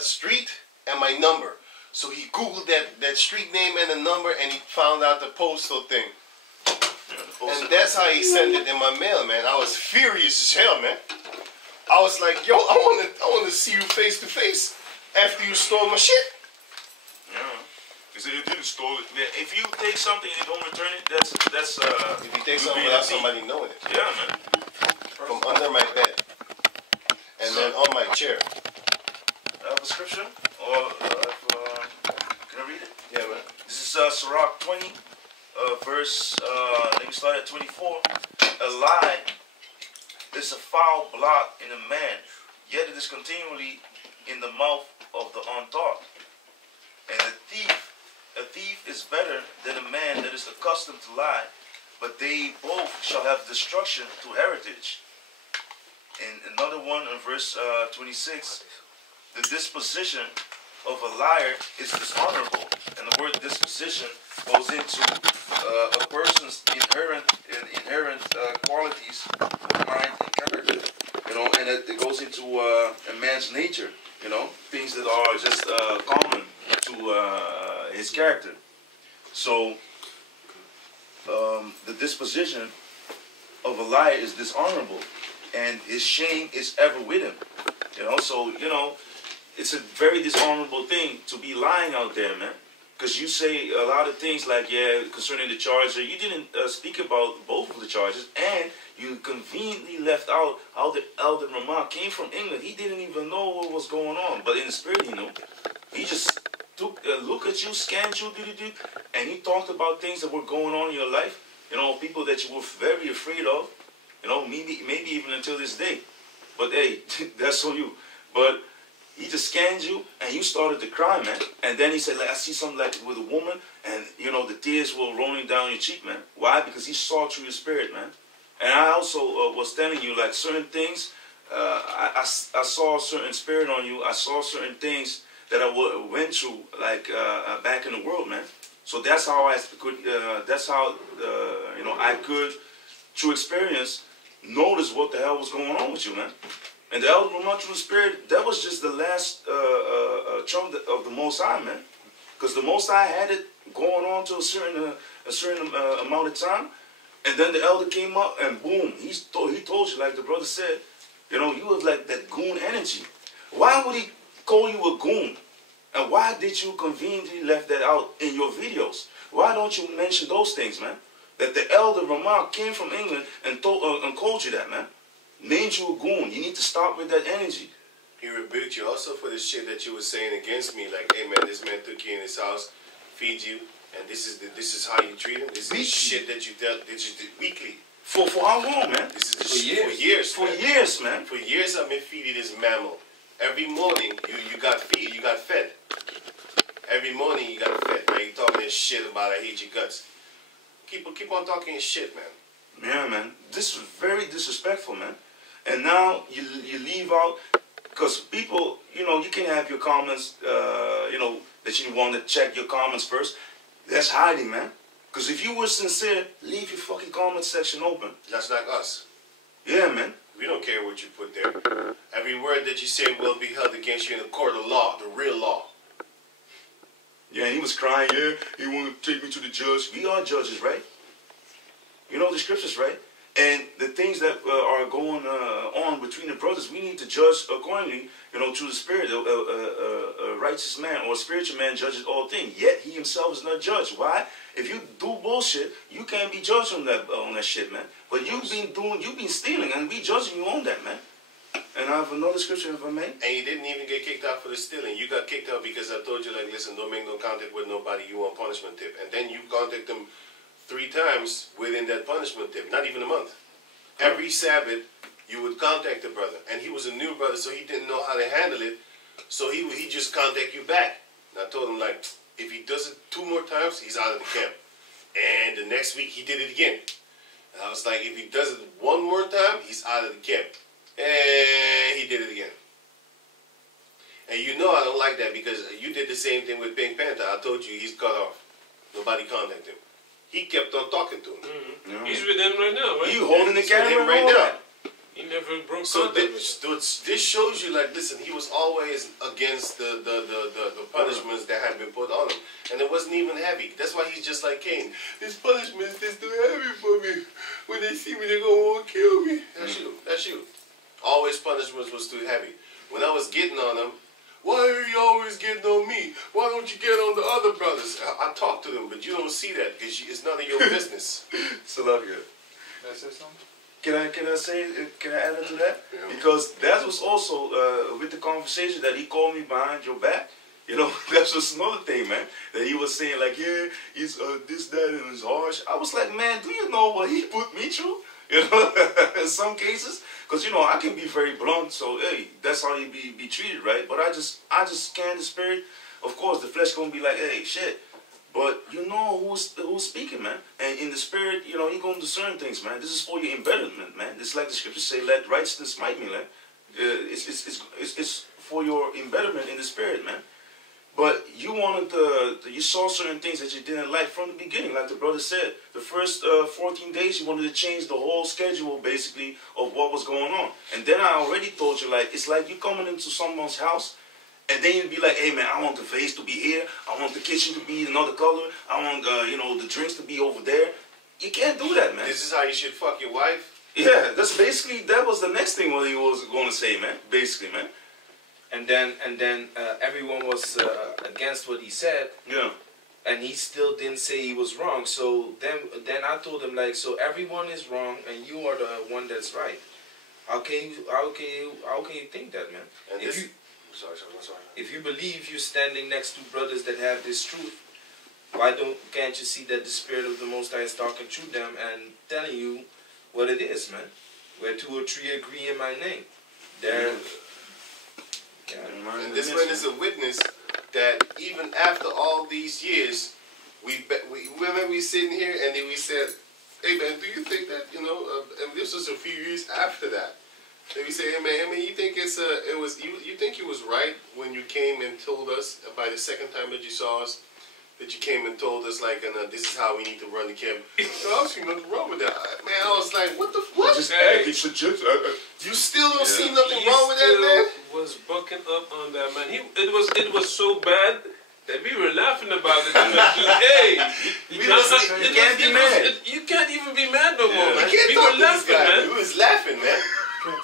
street, and my number. So he Googled that street name and the number, and he found out the postal thing. And that's how he sent it in my mail, man. I was furious as hell, man. I was like, yo, I want to see you face to face after you stole my shit. Yeah. He said you didn't steal it. Man, if you take something and you don't return it, that's if you take something without somebody knowing it. Yeah, man. From under my bed. And then on my chair. I have a scripture? Or can I read it? Yeah, man. This is Sorak 20, verse, let me start at 24. A lie is a foul blot in a man, yet it is continually in the mouth of the untaught. And a thief is better than a man that is accustomed to lie, but they both shall have destruction to heritage. And another one in verse 26, the disposition of a liar is dishonorable. And the word disposition goes into a person's inherent qualities of mind and character. You know, and it goes into a man's nature. You know, things that are just common to his character. So the disposition of a liar is dishonorable, and his shame is ever with him. You know, so you know, it's a very dishonorable thing to be lying out there, man. Because you say a lot of things like, yeah, concerning the charge, you didn't speak about both of the charges, and you conveniently left out how the elder Ramah came from England. He didn't even know what was going on, but in the spirit he knew. He just took a look at you, scanned you, and he talked about things that were going on in your life. You know, people that you were very afraid of. You know, maybe even until this day. But hey, that's on you. But he just scanned you, and you started to cry, man. And then he said, like, I see something like with a woman, and, you know, the tears were rolling down your cheek, man. Why? Because he saw through your spirit, man. And I also was telling you, like, certain things, I saw a certain spirit on you. I saw certain things that I went through, like, back in the world, man. So that's how I could, you know, I could, through experience, notice what the hell was going on with you, man. And the elder Ramah through the spirit, that was just the last chunk of the Most High, man. Because the Most High had it going on to a certain amount of time, and then the elder came up and boom, he told you, like the brother said, you know, you was like that goon energy. Why would he call you a goon? And why did you conveniently left that out in your videos? Why don't you mention those things, man? That the elder Ramah came from England and called you that, man. Named you a goon. You need to stop with that energy. He rebuked you also for the shit that you were saying against me. Like, hey man, this man took you in his house, feed you, and this is how you treat him. This is shit that you did weekly. For how long, man? This is the years. For years, man. For years I've been feeding this mammal. Every morning you got fed. Every morning you got fed. Now you talking this shit about I hate your guts. Keep on talking your shit, man. Yeah, man. This is very disrespectful, man. And now you leave out, because people, you know, you can have your comments, you know, that you want to check your comments first. That's hiding, man. Because if you were sincere, leave your fucking comment section open. That's like us. Yeah, man. We don't care what you put there. Every word that you say will be held against you in the court of law, the real law. Yeah, and he was crying, yeah, he wanted to take me to the judge. We are judges, right? You know the scriptures, right? And the things that are going on between the brothers, we need to judge accordingly, you know, through the spirit. A righteous man or a spiritual man judges all things, yet he himself is not judged. Why? If you do bullshit, you can't be judged on that shit, man. But you've been stealing, and we judging you on that, man. And have another scripture if I may. And you didn't even get kicked out for the stealing. You got kicked out because I told you, like, listen, don't make no contact with nobody. You want punishment tip. And then you contact them 3 times within that punishment tip. Not even a month. Every Sabbath, you would contact the brother. And he was a new brother, so he didn't know how to handle it. So he just contact you back. And I told him, like, if he does it 2 more times, he's out of the camp. And the next week, he did it again. And I was like, if he does it 1 more time, he's out of the camp. And he did it again. And you know I don't like that because you did the same thing with Pink Panther. I told you he's cut off. Nobody contacted him. He kept on talking to him. Yeah. He's with them right now, right? You holding the camera right now. He never broke So contact. this shows you, like, listen, he was always against the punishments that had been put on him. And it wasn't even heavy. That's why he's just like Cain. This punishment is too heavy for me. When they see me, they're going to want to kill me. That's you. That's you. Always punishments was too heavy. When I was getting on him, why are you always getting on me? Why don't you get on the other brothers? I talk to them, but you don't see that because it's none of your business. So love you. Can I say something? Can I add into that? Yeah. Because that was also with the conversation that he called me behind your back. You know, that's just another thing, man. That he was saying, like, yeah, he's this, that, and it's harsh. I was like, man, do you know what he put me through? You know, in some cases, because you know I can be very blunt. So hey, that's how you be treated, right? But I just scan the spirit. Of course, the flesh gonna be like, hey, shit. But you know who's speaking, man. And in the spirit, you know, you're gonna discern things, man. This is for your embetterment, man. It's like the scriptures say, let righteousness smite me, man. It's for your embetterment in the spirit, man. But you wanted you saw certain things that you didn't like from the beginning, like the brother said. The first 14 days, you wanted to change the whole schedule, basically, of what was going on. And then I already told you, like, it's like you coming into someone's house, and then you'd be like, hey, man, I want the vase to be here. I want the kitchen to be another color. I want, you know, the drinks to be over there. You can't do that, man. This is how you should fuck your wife? Yeah, that's basically, that was the next thing what he was going to say, man. Basically, man. And then everyone was against what he said. Yeah. And he still didn't say he was wrong. So then I told him, like, so everyone is wrong and you are the one that's right. How can you think that, man? And if you believe you're standing next to brothers that have this truth, can't you see that the Spirit of the Most High is talking through them and telling you what it is, man? Where 2 or 3 agree in my name, there. And this man is a witness that even after all these years, we remember we sitting here and then we said, hey man, do you think that, you know, and this was a few years after that. Then we say, hey man, you think you think you was right when you came and told us by the second time that you saw us, that you came and told us, like, this is how we need to run the camp. I don't see nothing wrong with that. Man, I was like, what the fuck? You still don't see nothing wrong with that, man? Was bucking up on that, man. It was so bad that we were laughing about it. Hey, you can't be mad. You can't even be mad no more. You can't talk to this guy. We was laughing, man.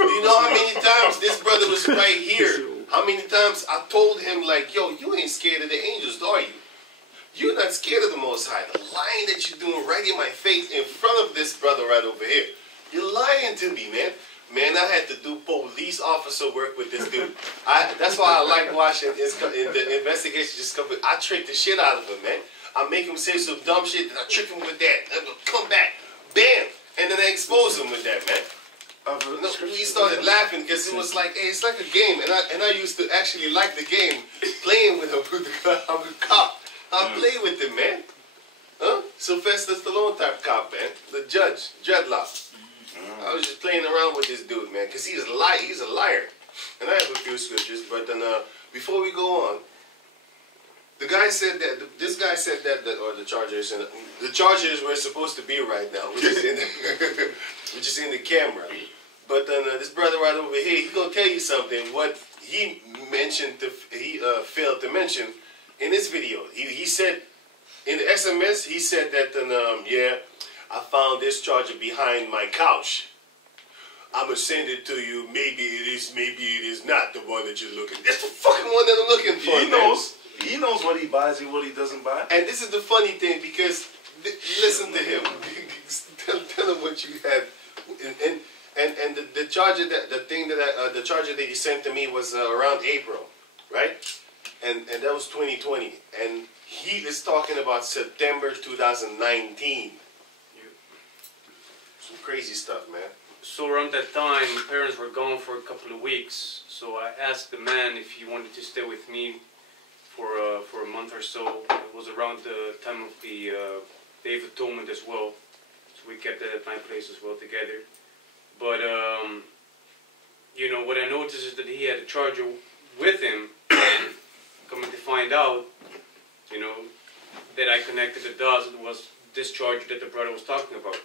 You know how many times this brother was right here? How many times I told him, like, yo, you ain't scared of the angels, are you? You're not scared of the Most High. The lying that you're doing right in my face in front of this brother right over here. You're lying to me, man. Man, I had to do police officer work with this dude. That's why I like watching the investigation discovery. I trick the shit out of him, man. I make him say some dumb shit, then I trick him with that. And come back, bam, and then I expose him with that, man. He started laughing because it was like, hey, it's like a game, and I used to actually like the game, playing with him. I'm a cop. I play with him, man. Huh? Sylvester Stallone type cop, man. The judge, Dreadlock. I was just playing around with this dude, man, because he's a liar. And I have a few scriptures, but then before we go on, this guy said that, or the Chargers were supposed to be right now, which is in the camera. But then this brother right over here, he's gonna tell you something. What he mentioned, he failed to mention in this video. He said in the SMS, he said that yeah, I found this charger behind my couch. I'm gonna send it to you. Maybe it is, maybe it is not the one that you're looking. It's the fucking one that I'm looking for. He knows. He knows what he buys and what he doesn't buy. And this is the funny thing, because listen to him. Tell him what you had. And And the charger the charger that you sent to me was around April, right? And that was 2020, and he is talking about September 2019. Some crazy stuff, man. So around that time, my parents were gone for a couple of weeks. So I asked the man if he wanted to stay with me for a month or so. It was around the time of the Day of Atonement as well. So we kept that at my place as well together. But you know, what I noticed is that he had a charger with him. And coming to find out, you know, that I connected the dots, it was this charger that the brother was talking about.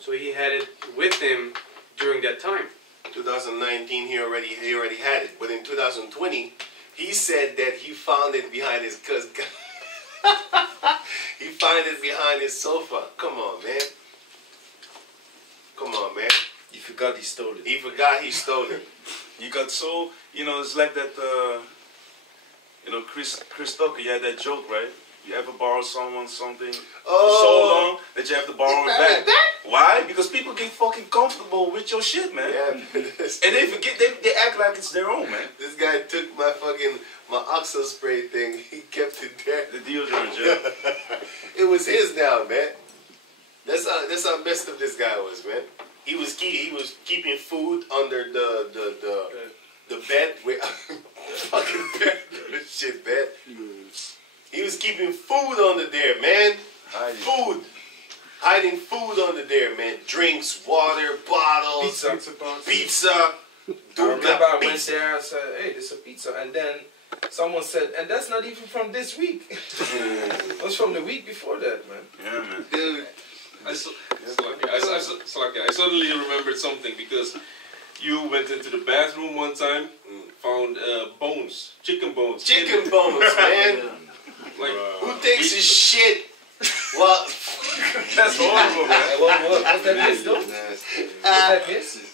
So he had it with him during that time. 2019, he already had it, but in 2020, he said that he found it behind his he found it behind his sofa. Come on, man. Come on, man. He forgot he stole it. He forgot he stole it. You got so, you know, it's like that, you know, Chris Tucker, you had that joke, right? You ever borrow someone something for so long that you have to borrow it back? Why? Because people get fucking comfortable with your shit, man. Yeah. And they forget, they act like it's their own, man. This guy took my oxo spray thing. He kept it there. The deodorant, yeah. It was his now, man. That's how messed up this guy was, man. He was keeping food under the bed with fucking bed, shit bed. He was keeping food under there, man. Hiding food under there, man. Drinks, water, bottles, pizza. I remember I went there and said, "Hey, this is a pizza," and then someone said, "And that's not even from this week. It was from the week before that, man." Yeah, man. Dude. I suddenly remembered something because you went into the bathroom one time, found bones, chicken bones. Chicken bones, man. Like, who takes his shit? Well, that's horrible, man. What's that miss, though? I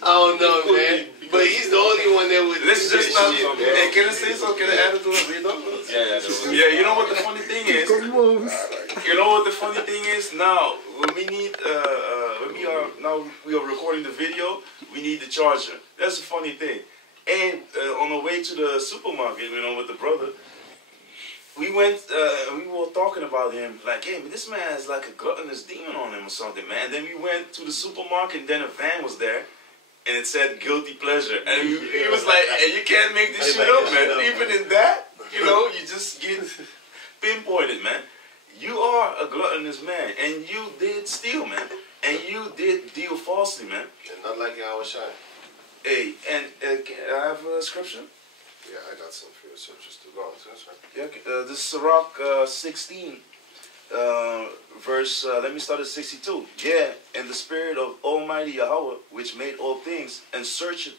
don't know, man. But he's the only one that would. Let's just stop. Hey, can I say something? Can I add it to it? Yeah, you know what the funny thing is? You know what the funny thing is? Now, when we need, when we are recording the video, we need the charger. That's the funny thing. And on the way to the supermarket, you know, with the brother, we went, we were talking about him, like, hey, this man has like a gluttonous demon on him or something, man. And then we went to the supermarket, and then a van was there, and it said guilty pleasure. And he was like, hey, you can't make this shit up, man. Even in that, you know, you just get pinpointed, man. You are a gluttonous man, and you did steal, man. And you did deal falsely, man. And not like I was shy. Hey, and can I have a scripture? Yeah, I got some for your scriptures to go on. Yeah, this is Sorak 16, verse, let me start at 62. Yeah, and the Spirit of Almighty Yahweh, which made all things, and searched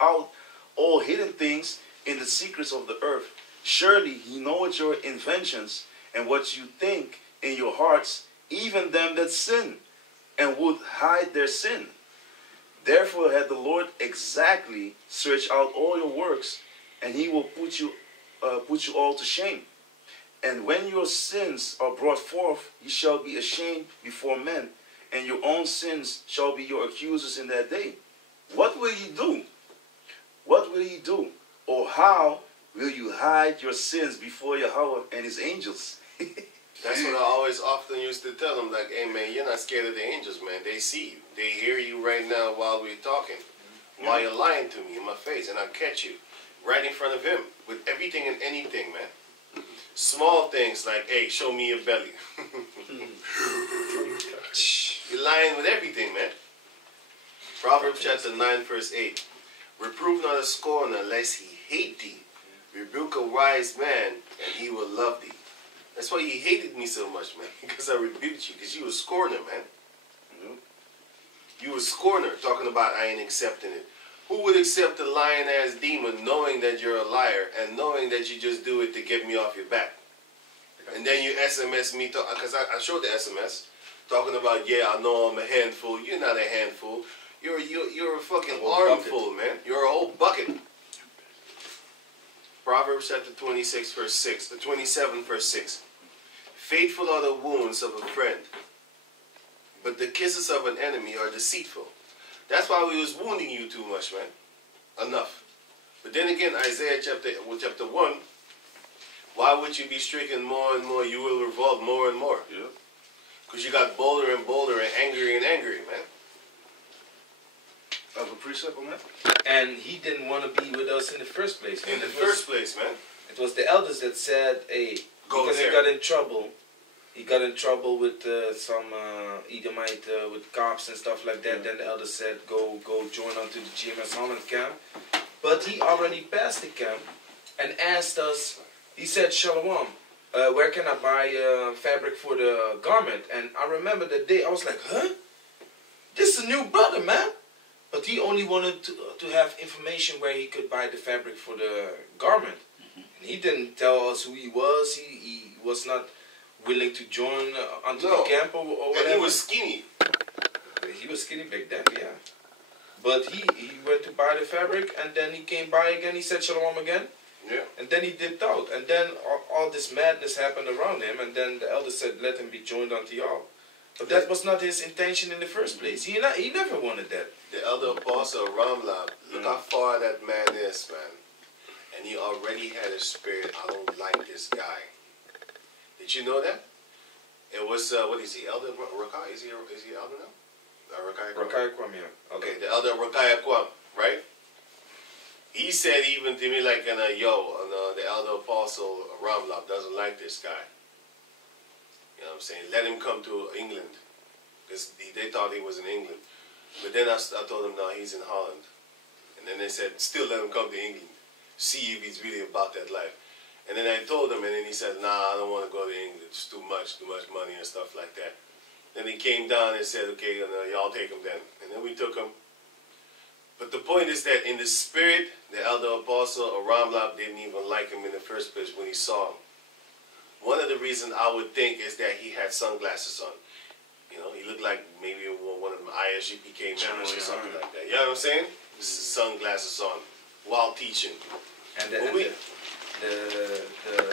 out all hidden things in the secrets of the earth. Surely he knoweth your inventions, and what you think in your hearts, even them that sin, and would hide their sin. Therefore had the Lord exactly searched out all your works, and he will put you all to shame. And when your sins are brought forth, ye shall be ashamed before men, and your own sins shall be your accusers in that day. What will ye do? What will ye do? Or how will you hide your sins before Yahweh and his angels? That's what I often used to tell them, like, hey man, you're not scared of the angels, man. They see you. They hear you right now while we're talking. While you're lying to me in my face, and I'll catch you right in front of him with everything and anything, man. Small things like, hey, show me your belly. You're lying with everything, man. Proverbs chapter 9, verse 8. Reprove not a scorner, lest he hate thee. Rebuke a wise man, and he will love thee. That's why he hated me so much, man. Because I rebuked you. Because you were a scorner, man. You were a scorner, talking about I ain't accepting it. Who would accept a lying-ass demon knowing that you're a liar and knowing that you just do it to get me off your back? And then you SMS me, because I showed the SMS, talking about, yeah, I know I'm a handful. You're not a handful. You're a fucking armful, man. You're a whole bucket. Proverbs chapter 26, verse 6, 27, verse 6. Faithful are the wounds of a friend, but the kisses of an enemy are deceitful. That's why we was wounding you too much, man. Enough. But then again, Isaiah chapter 1, why would you be stricken more and more? You will revolt more and more. Yeah. Because you got bolder and bolder and angry, man. Of a precept on that? And he didn't want to be with us in the first place. Man. In the first place, man. It was the elders that said, hey, because he got in trouble. He got in trouble with some Edomite, with cops and stuff like that. Then the elders said, go join onto the GMS Holland camp. But he already passed the camp and asked us, he said, Shalom, where can I buy fabric for the garment? And I remember that day, I was like, huh? This is a new brother, man. But he only wanted to have information where he could buy the fabric for the garment. And he didn't tell us who he was. He was not willing to join onto the camp or whatever. And he was skinny. He was skinny back then, yeah. But he went to buy the fabric, and then he came by again. He said Shalom again. Yeah. And then he dipped out. And then all this madness happened around him. And then the elder said, let him be joined unto y'all. But that was not his intention in the first place. He never wanted that. The elder apostle Ramlah, look how far that man is, man. And he already had a spirit, I don't like this guy. Did you know that? It was, what is he, Elder Rakai? Is he elder now? Rakai Kwam, yeah. Okay, the elder Rakai Kwam, right? He said even to me like, the elder apostle Ramlah doesn't like this guy. You know what I'm saying? Let him come to England. Because they thought he was in England. But then I told him, no, he's in Holland. And then they said, still let him come to England. See if he's really about that life. And then I told him, and then he said, nah, I don't want to go to England. It's too much money and stuff like that. Then he came down and said, okay, y'all take him then. And then we took him. But the point is that in the spirit, the elder apostle Ramlah didn't even like him in the first place when he saw him. One of the reasons I would think is that he had sunglasses on. You know, he looked like maybe one of them ISGPK members or something like that. You know what I'm saying? Sunglasses on while teaching. And the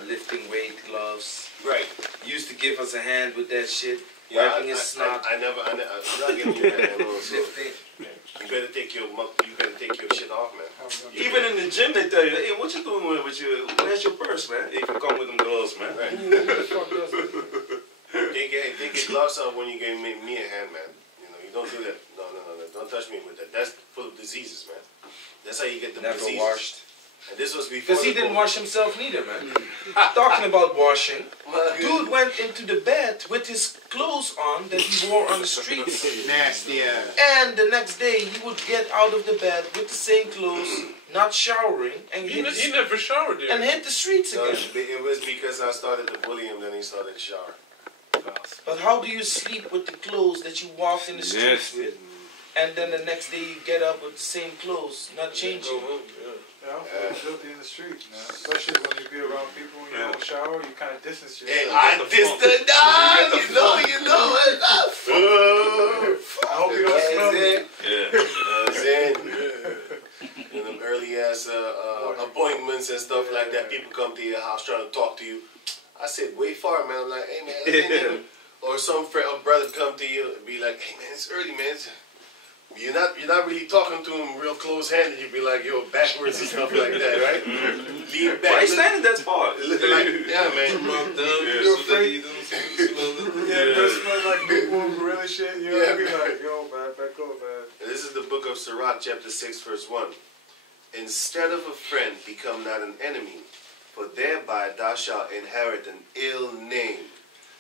lifting weight gloves. Right. He used to give us a hand with that shit. Yeah, wiping his snot. I'm not giving you that. Lifting. You better take your shit off, man. Even in the gym, they tell you, hey, what you doing with your, where's your purse, man? If you come with them gloves, man. Right. They get gloves on when you give me a hand, man. You know, you don't do that. No. Don't touch me with that. That's full of diseases, man. That's how you get the diseases. Never washed. And this was before. Because he didn't wash himself neither, man. Talking about washing, dude went into the bed with his clothes on that he wore on the streets. Nasty ass. And the next day he would get out of the bed with the same clothes, not showering, and he never showered there. And hit the streets again. It was because I started to bully him, then he started to shower. But how do you sleep with the clothes that you walked in the streets with? And then the next day you get up with the same clothes, not changing. Yeah, I'm feeling filthy in the street, man. Especially when you be around people and you don't shower, you kind of distance yourself. Hey, I distance down, you know enough. I hope you don't smell me. In them early ass appointments and stuff like that, people come to your house trying to talk to you. I said, way far, man. I'm like, hey, man. Or some friend or brother come to you and be like, hey, man, it's early, man. You're not really talking to him real close-handed. You'd be like, yo, backwards and stuff like that, right? Lean back. Why you standing that far? Looking like, yeah, man. You're afraid. It smells like lukewarm gorilla shit. You know, be like, yo, man, back up, man. And this is the book of Sorak, chapter 6, verse 1. Instead of a friend, become not an enemy, for thereby thou shalt inherit an ill name,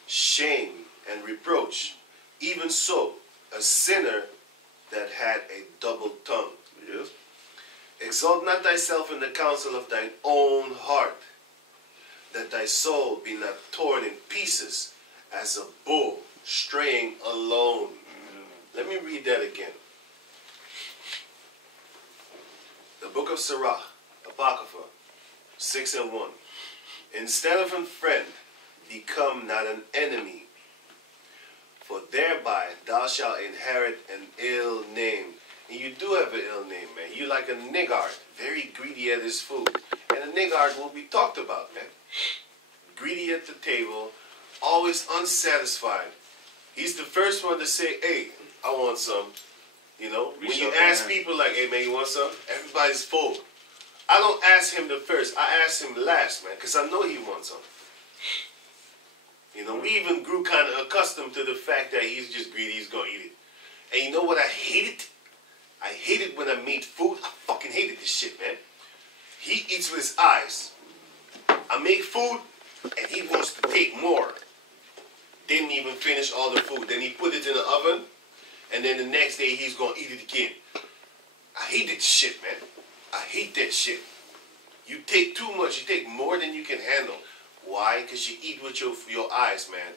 shame, and reproach. Even so, a sinner that had a double tongue. Yes. Exalt not thyself in the counsel of thine own heart, that thy soul be not torn in pieces as a bull straying alone. Let me read that again. The book of Sorak, Apocrypha, 6 and 1. Instead of a friend, become not an enemy, for thereby thou shalt inherit an ill name. And you do have an ill name, man. You like a niggard, very greedy at his food. And a niggard will be talked about, man. Greedy at the table, always unsatisfied. He's the first one to say, hey, I want some. You know, We when you shut ask down. people like, hey man, you want something? Everybody's full. I don't ask him the first. I ask him last, man, because I know he wants something. You know, we even grew kind of accustomed to the fact that he's just greedy, he's going to eat it. And you know what I hated? I hated when I made food. I fucking hated this shit, man. He eats with his eyes. I make food, and he wants to take more. Didn't even finish all the food. Then he put it in the oven, and then the next day he's going to eat it again. I hate that shit, man. I hate that shit. You take too much. You take more than you can handle. Why? Because you eat with your eyes, man.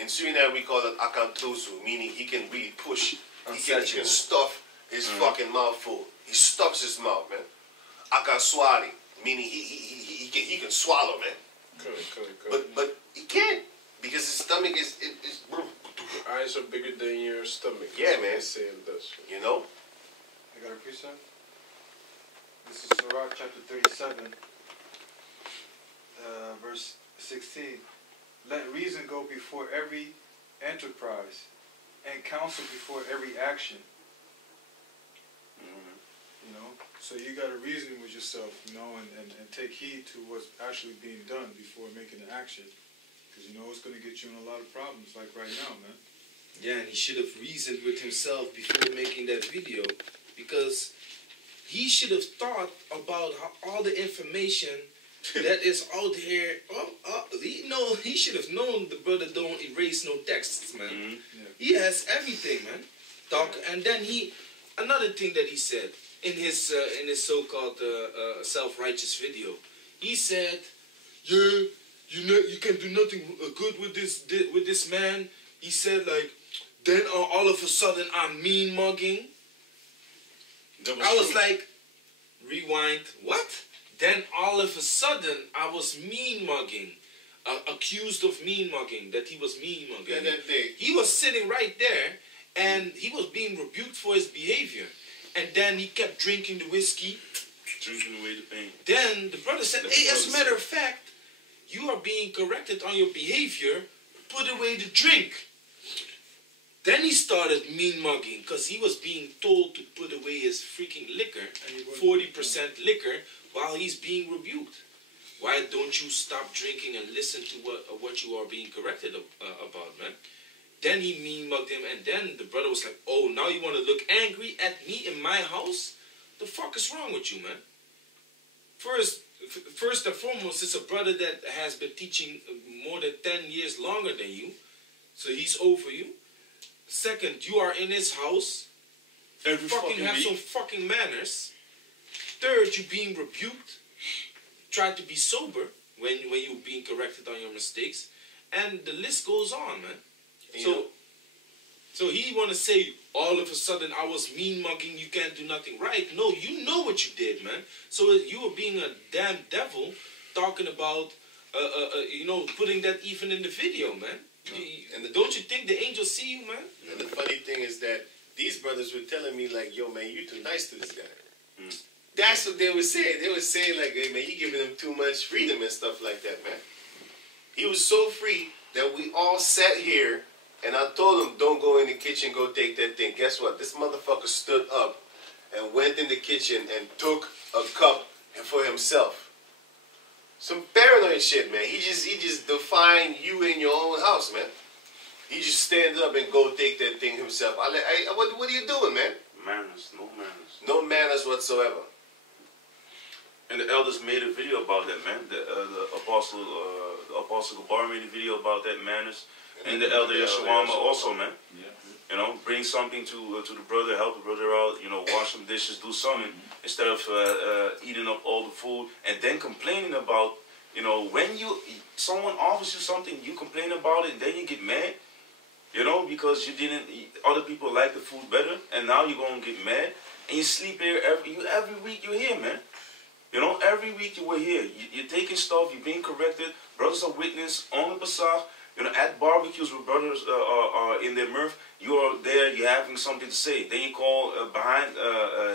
In Suriname, we call it akantrusu, meaning he can really push. He can stuff his fucking mouth full. He stuffs his mouth, man. Akanswali, meaning he can swallow, man. But he can't, because his stomach is Your eyes are bigger than your stomach. Yeah, That's what man. they say in Dutch. you know. I got a precept. This is Sorak chapter 37, verse 16. Let reason go before every enterprise, and counsel before every action. You know, so you got to reason with yourself, you know, and take heed to what's actually being done before making an action, because you know it's going to get you in a lot of problems, like right now, man. Yeah, and he should have reasoned with himself before making that video, because he should have thought about all the information that is out here. He should have known the brother don't erase no texts, man. Mm-hmm. Yeah. He has everything, man. And then another thing that he said in his so-called self-righteous video, he said, "Yeah, you can do nothing good with this man." He said, like, then all of a sudden I'm mean mugging. I was like, rewind, what? Then all of a sudden I was mean mugging, accused of mean mugging, that he was mean mugging. Yeah, that day. He was sitting right there, and he was being rebuked for his behavior. And then he kept drinking the whiskey. Drinking away the pain. Then the brother said, hey, as a matter of fact, you are being corrected on your behavior. Put away the drink. Then he started mean mugging, because he was being told to put away his freaking liquor, 40% liquor, while he's being rebuked. Why don't you stop drinking and listen to what you are being corrected about, man? Then he mean mugged him, and then the brother was like, oh, now you want to look angry at me in my house? The fuck is wrong with you, man? First and foremost, it's a brother that has been teaching more than 10 years longer than you, so he's over you. Second, you are in his house. Every fucking have week. some fucking manners. Third, you're being rebuked. Try to be sober when you're being corrected on your mistakes. And the list goes on, man. So he want to say, all of a sudden, I was mean mugging, you can't do nothing right. No, you know what you did, man. So you were being a damn devil, talking about, putting that even in the video, man. Don't you think the angels see you, man? And the funny thing is that these brothers were telling me, like, yo, man, you too nice to this guy. That's what they were saying. They were saying, like, hey, man, you giving him too much freedom and stuff like that, man. He was so free that we all sat here, and I told him, don't go in the kitchen, go take that thing. Guess what? This motherfucker stood up and went in the kitchen and took a cup for himself. Some paranoid shit, man. He just defined you in your own house, man. He just stands up and go take that thing himself. What are you doing, man? Manners, no manners. No manners whatsoever. And the elders made a video about that, man. The apostle Gabar made a video about that, manners. And the elder Yeshawama also, man. Yeah. You know, bring something to the brother, help the brother out. You know, wash some dishes, do something instead of eating up all the food and then complaining about. You know, when someone offers you something, you complain about it, and then you get mad. You know, because you didn't. Other people like the food better, and now you're gonna get mad, and you sleep here every week. You're here, man. You know, every week you were here. You're taking stuff. You're being corrected. Brothers are witness on the Basar. You know, at barbecues where brothers are in their mirth, you are there, you're having something to say. Then you call behind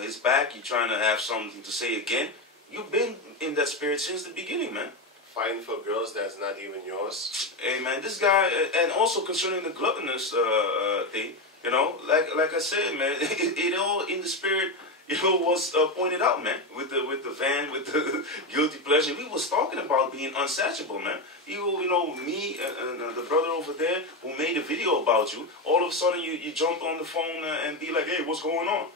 his back, you're trying to have something to say again. You've been in that spirit since the beginning, man. Fighting for girls that's not even yours. Hey, man, this guy, and also concerning the gluttonous thing, You know, like I said, man, it all in the spirit, you know, was pointed out, man, with the van, with the guilty pleasure. We was talking about being unsatiable, man. You know, me and the brother over there who made a video about you, all of a sudden you jump on the phone and be like, hey, what's going on?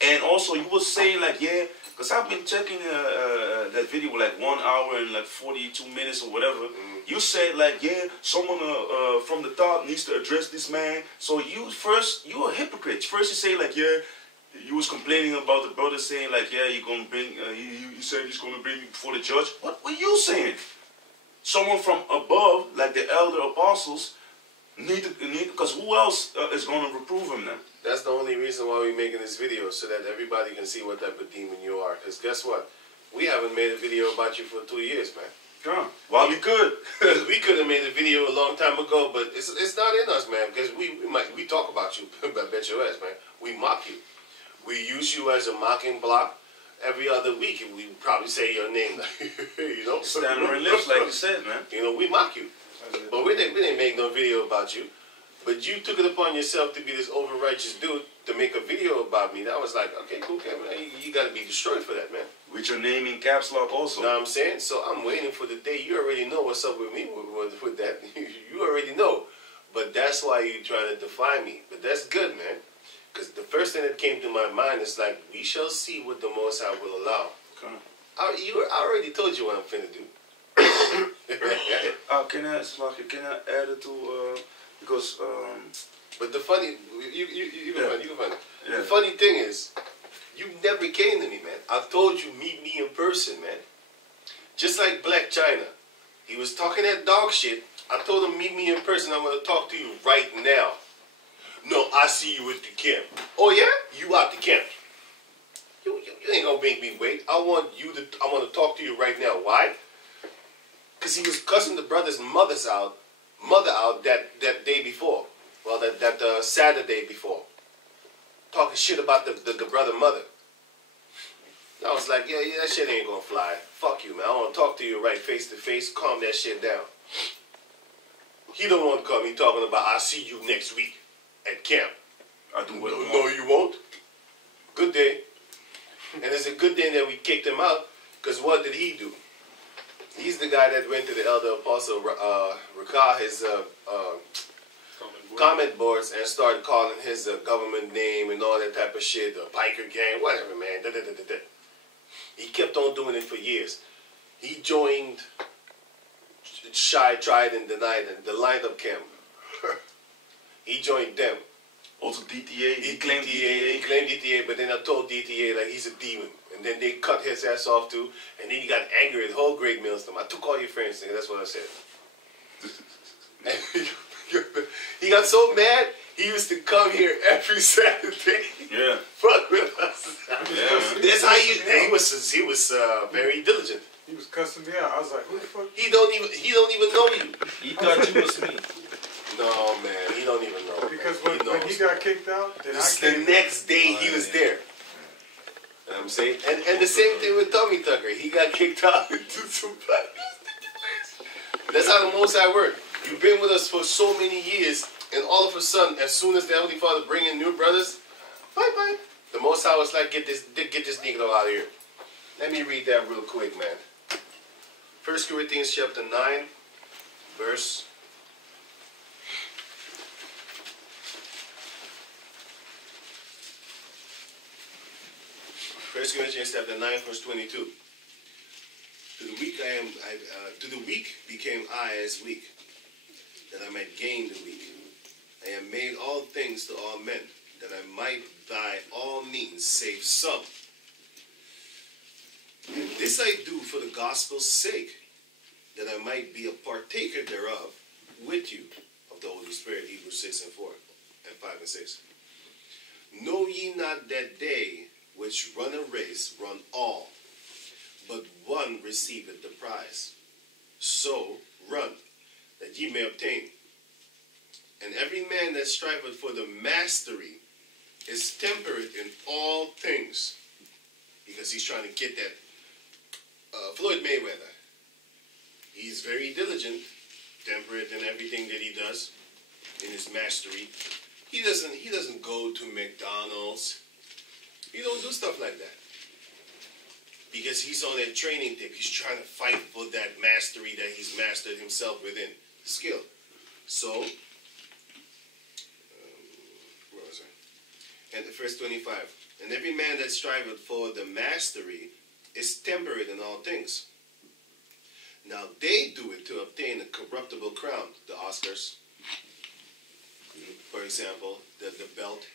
And also you was saying like, yeah, because I've been checking that video like 1 hour and like 42 minutes or whatever. You said like, yeah, someone from the top needs to address this man. So you a hypocrite. First you say like, yeah, you was complaining about the brother saying like, yeah, you're gonna bring, you said he's gonna bring you before the judge. What were you saying? Someone from above, like the elder apostles, need because who else is gonna reprove him then? That's the only reason why we're making this video, so that everybody can see what type of demon you are. Because guess what? We haven't made a video about you for 2 years, man. Well, we could. We could have made a video a long time ago, but it's not in us, man. Because we talk about you, I bet your ass, man. We mock you. We use you as a mocking block every other week, and we probably say your name, you know. Stammering lips, like you said, man. You know, we mock you, but we didn't make no video about you. But you took it upon yourself to be this over-righteous dude to make a video about me. That was like, okay, cool, man. You got to be destroyed for that, man. With your name in caps lock also. You know what I'm saying? So I'm waiting for the day. You already know what's up with me with that. You already know. But that's why you're trying to defy me. But that's good, man. Because the first thing that came to my mind is like, we shall see what the Most High will allow. Okay. I already told you what I'm finna do. Can I add it to... because, but the funny, you can find it. Yeah. The funny thing is, you never came to me, man. I told you, meet me in person, man. Just like Black China. He was talking that dog shit. I told him, meet me in person. I'm going to talk to you right now. No, I see you at the camp. Oh, yeah? You out the camp. You ain't going to make me wait. I want to talk to you right now. Why? Because he was cussing the brother's mother out that day before. Well, that Saturday before. Talking shit about the brother mother. I was like, yeah, that shit ain't gonna fly. Fuck you, man. I want to talk to you right face to face. Calm that shit down. He don't want to come. He talking about, I'll see you next week at camp. I do what I want. No, you won't. Good day. And it's a good day that we kicked him out, because what did he do? He's the guy that went to the elder apostle Rakah, his comment boards, and started calling his government name and all that type of shit, the biker gang, whatever, man. He kept on doing it for years. He joined Shy, Tried, and Denied, and the lineup camp. He joined them. Also DTA. He claimed DTA. He claimed DTA, but then I told DTA like he's a demon. And then they cut his ass off too. And then he got angry at the whole Great Millstone. I took all your friends, nigga. That's what I said. He got so mad, he used to come here every Saturday. Yeah. Fuck with us. Yeah. That's how he was very diligent. He was cussing me out. I was like, who the fuck? He don't even know you. He thought you was me. No, man, he don't even know. Because when he got kicked out, then the next day he was there. You know what I'm saying? And the same thing with Tommy Tucker. He got kicked out into some That's how the Most High works. You've been with us for so many years, and all of a sudden, as soon as the Heavenly Father bring in new brothers, bye-bye. The Most High was like, get this Negro out of here. Let me read that real quick, man. 1 Corinthians chapter 9, verse... 1 Corinthians chapter 9, verse 22. To the weak became I as weak, that I might gain the weak. I am made all things to all men, that I might by all means save some. And this I do for the gospel's sake, that I might be a partaker thereof with you of the Holy Spirit. Hebrews 6 and 4 and 5 and 6. Know ye not that they which run a race run all, but one receiveth the prize. So run, that ye may obtain. And every man that striveth for the mastery is temperate in all things. Because he's trying to get that Floyd Mayweather. He's very diligent, temperate in everything that he does, in his mastery. He doesn't go to McDonald's. He don't do stuff like that. Because he's on that training tip. He's trying to fight for that mastery that he's mastered himself within. Skill. So, where was I? And the verse 25. And every man that striveth for the mastery is temperate in all things. Now they do it to obtain a corruptible crown. The Oscars, for example, the belt.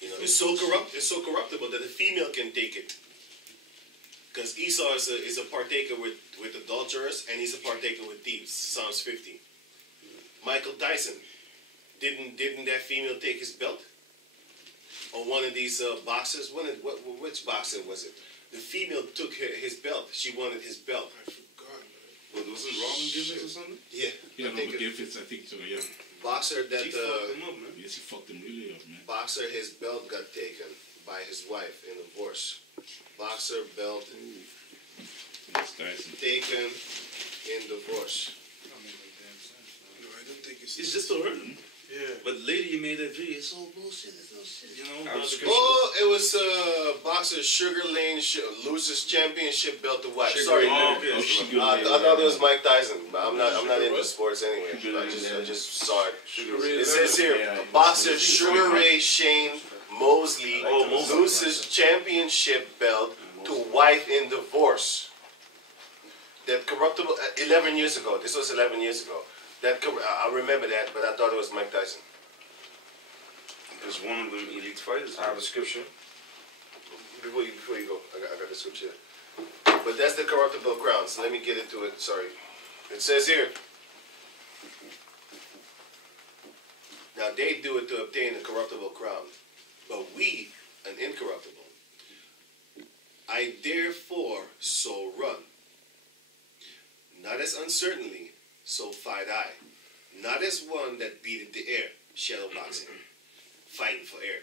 You know, it's so corruptible that a female can take it. Because Esau is a partaker with adulterers, and he's a partaker with thieves. Psalms 50. Michael Tyson, didn't that female take his belt? Or one of these boxers? Which boxer was it? The female took his belt. She wanted his belt. I forgot, man. What, was it Robin Givens or something? Yeah. Yeah, Robert Givens, I think so, yeah. Boxer that... She fucked him up, man. Yes, he fucked him really up, man. Boxer, his belt got taken by his wife in divorce. Boxer belt taken in divorce. No, I don't think it's... It's just a hurt him. Yeah. But later you made that video. It's all bullshit. It's no shit. You know. Oh, it was Boxer Sugar Lane loses championship belt to wife. Sorry, Oh, man. okay. I thought it was Mike Tyson, but I'm not into sports anyway. I just saw it. It says here, Boxer Sugar Ray Shane Mosley loses championship belt to wife in divorce. That corruptible 11 years ago. This was 11 years ago. I remember that, but I thought it was Mike Tyson. It's one of the elite fighters. I have a scripture. Before you go, I got the scripture. But that's the corruptible crown. So let me get into it. Sorry. It says here. Now they do it to obtain a corruptible crown, but we an incorruptible. I therefore so run, not as uncertainly, so fight I. Not as one that beateth the air, shadow boxing, fighting for air.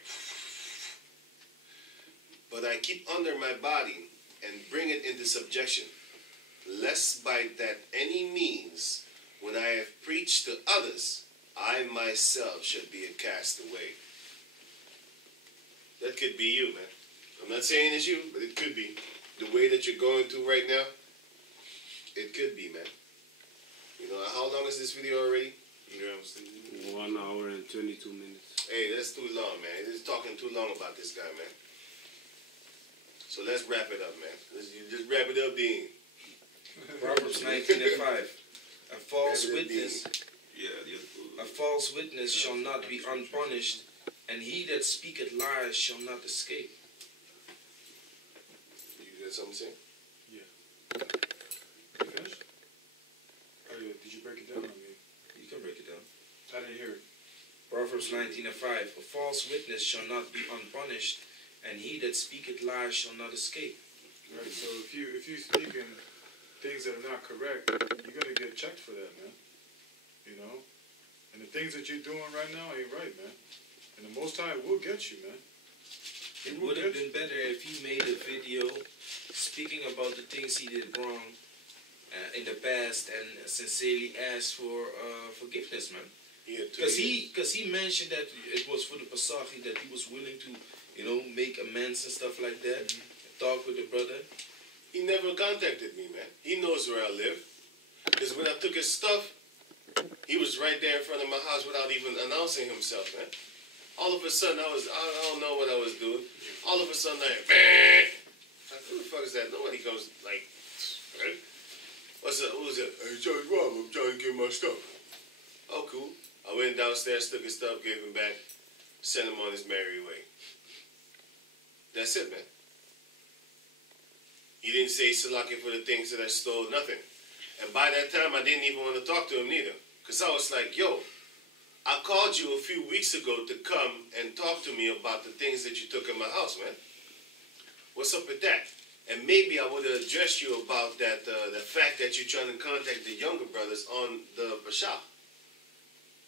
But I keep under my body and bring it into subjection, lest by that any means, when I have preached to others, I myself should be a castaway. That could be you, man. I'm not saying it's you, but it could be. The way that you're going through right now, it could be, man. You know, how long is this video already? 1 hour and 22 minutes. Hey, that's too long, man. He's talking too long about this guy, man. So let's wrap it up, man. You just wrap it up, Dean. Proverbs 19:5. A false witness, Yeah. a false witness shall not be unpunished, and he that speaketh lies shall not escape. You got something to say? Yeah. You finished? Oh, yeah. Did you break it down? You can break it down. I didn't hear it. Proverbs 19:5. A false witness shall not be unpunished, and he that speaketh lies shall not escape. Right. So if you speaking things that are not correct, you're gonna get checked for that, man. You know, and the things that you're doing right now ain't right, man. And the Most High will get you, man. It would have been better if he made a video speaking about the things he did wrong in the past and sincerely asked for forgiveness, man. Because he mentioned that it was for the Pasachi that he was willing to, you know, make amends and stuff like that. Talk with the brother. He never contacted me, man. He knows where I live. Because when I took his stuff, he was right there in front of my house without even announcing himself, man. All of a sudden, I don't know what I was doing. All of a sudden, like, who the fuck is that? Nobody comes, like, right? What's up? Who was that? Hey, Johnny Rob, I'm trying to get my stuff. Oh, cool. I went downstairs, took his stuff, gave him back, sent him on his merry way. That's it, man. He didn't say Salaki for the things that I stole, nothing. And by that time, I didn't even want to talk to him neither. Because I was like, yo, I called you a few weeks ago to come and talk to me about the things that you took in my house, man. What's up with that? And maybe I would have addressed you about that, the fact that you're trying to contact the younger brothers on the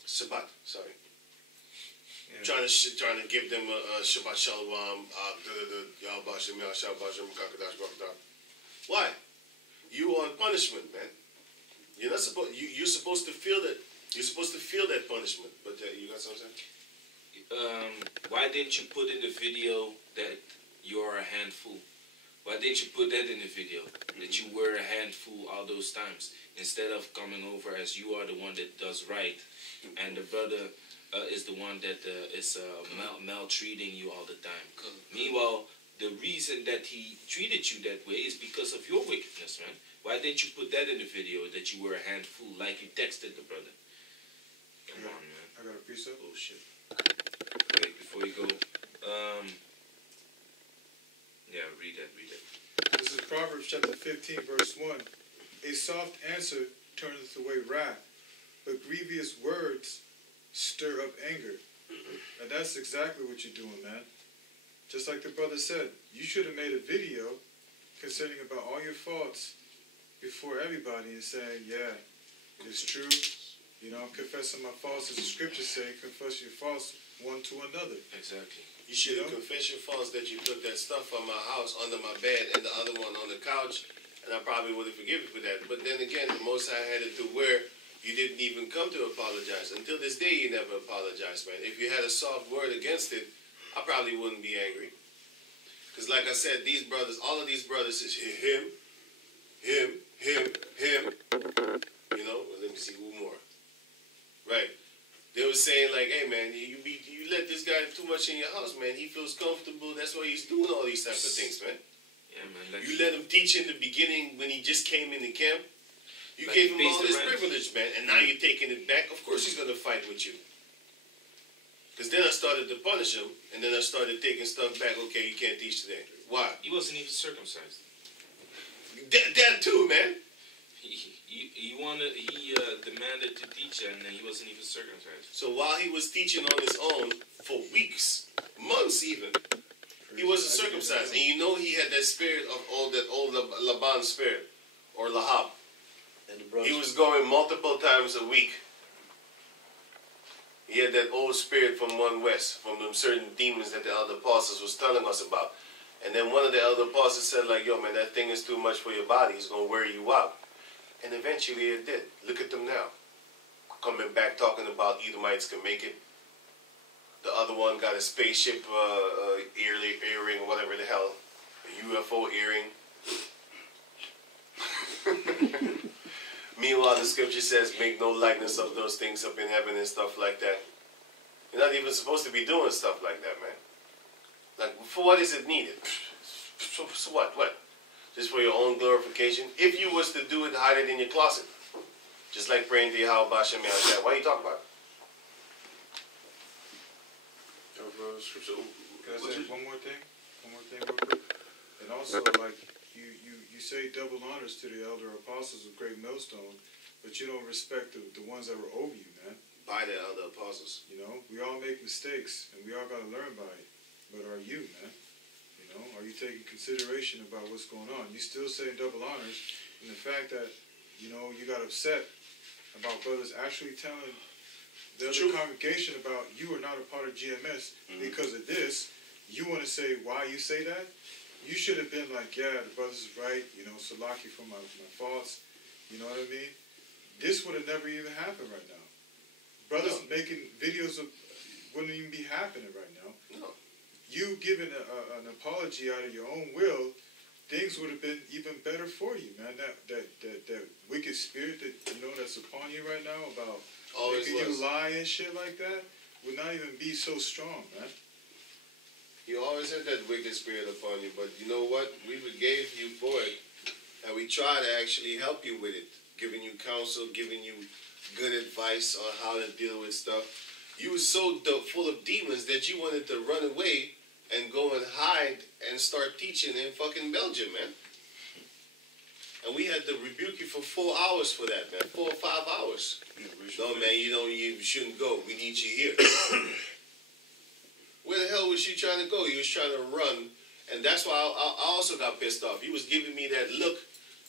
Shabbat, sorry. Yeah. Trying to give them a Shabbat Shalom, Why? You are on punishment, man. You're not supposed. You're supposed to feel that You're supposed to feel that punishment, but you got something? Why didn't you put in the video that you are a handful? Why didn't you put that in the video? That you were a handful all those times, instead of coming over as you are the one that does right, and the brother is the one that is maltreating you all the time. Meanwhile, the reason that he treated you that way is because of your wickedness, man. Why didn't you put that in the video, that you were a handful, like you texted the brother? Come on, man. I got a precept. Oh, shit. Wait, before you go, yeah, read that. This is Proverbs chapter 15, verse 1. A soft answer turneth away wrath, but grievous words stir up anger. And that's exactly what you're doing, man. Just like the brother said, you should have made a video concerning about all your faults before everybody and saying, yeah, it's true. You know, confessing my faults, as the scriptures say, confess your faults one to another. Exactly. You should have confessed your faults that you put that stuff on my house under my bed and the other one on the couch, and I probably would have forgiven you for that. But then again, the Most High had it to where you didn't even come to apologize. Until this day, you never apologized, man. If you had a soft word against it, I probably wouldn't be angry. Because like I said, these brothers, all of these brothers is him. You know, let me see, who more? Right. They were saying like, hey man, you let this guy too much in your house, man. He feels comfortable. That's why he's doing all these types of things, man. Yeah, man. Like you let him teach in the beginning when he just came in the camp. You like gave him all this rent. privilege, man, and now you're taking it back. Of course he's gonna fight with you. Because then I started to punish him, and then I started taking stuff back. Okay, you can't teach today. Why? He wasn't even circumcised. That too, man. He demanded to teach, and he wasn't even circumcised. So while he was teaching on his own for weeks, months even, he wasn't circumcised. And you know he had that spirit of that old Laban spirit, or Lahab. He was going multiple times a week. He had that old spirit from one west, from them certain demons that the elder apostles was telling us about. And then one of the elder apostles said like, yo man, that thing is too much for your body. It's going to wear you out. And eventually it did. Look at them now. Coming back talking about Edomites can make it. The other one got a spaceship earring or whatever the hell. A UFO earring. Meanwhile, the scripture says, make no likeness of those things up in heaven and stuff like that. You're not even supposed to be doing stuff like that, man. Like, for what is it needed? So what? What? Just for your own glorification? If you was to do it, hide it in your closet. Just like praying to Yahweh Bashem Yahshua. Why are you talking about it? Scripture. Can I say one more thing? One more thing real quick? And also, like, you say double honors to the elder apostles of Great Millstone, but you don't respect the ones that were over you, man. By the elder apostles. You know, we all make mistakes, and we all got to learn by it. But are you, man? You know, are you taking consideration about what's going on? You still say double honors, and the fact that, you know, you got upset about brothers actually telling the other congregation about you are not a part of GMS because of this, you want to say why you say that? You should have been like, yeah, the brothers is right, you know, Salaki for my faults, you know what I mean? This would have never even happened right now. Brothers making videos of wouldn't even be happening right now. No. You giving an apology out of your own will, things would have been even better for you, man. That wicked spirit that you know that's upon you right now about making you lie and shit like that would not even be so strong, man. You always had that wicked spirit upon you, but you know what? We forgave you for it, and we try to actually help you with it, giving you counsel, giving you good advice on how to deal with stuff. You were so full of demons that you wanted to run away and go and hide and start teaching in fucking Belgium, man. And we had to rebuke you for 4 hours for that, man. 4 or 5 hours. No, man, you shouldn't go. We need you here. Where the hell was you trying to go? You was trying to run. And that's why I also got pissed off. He was giving me that look.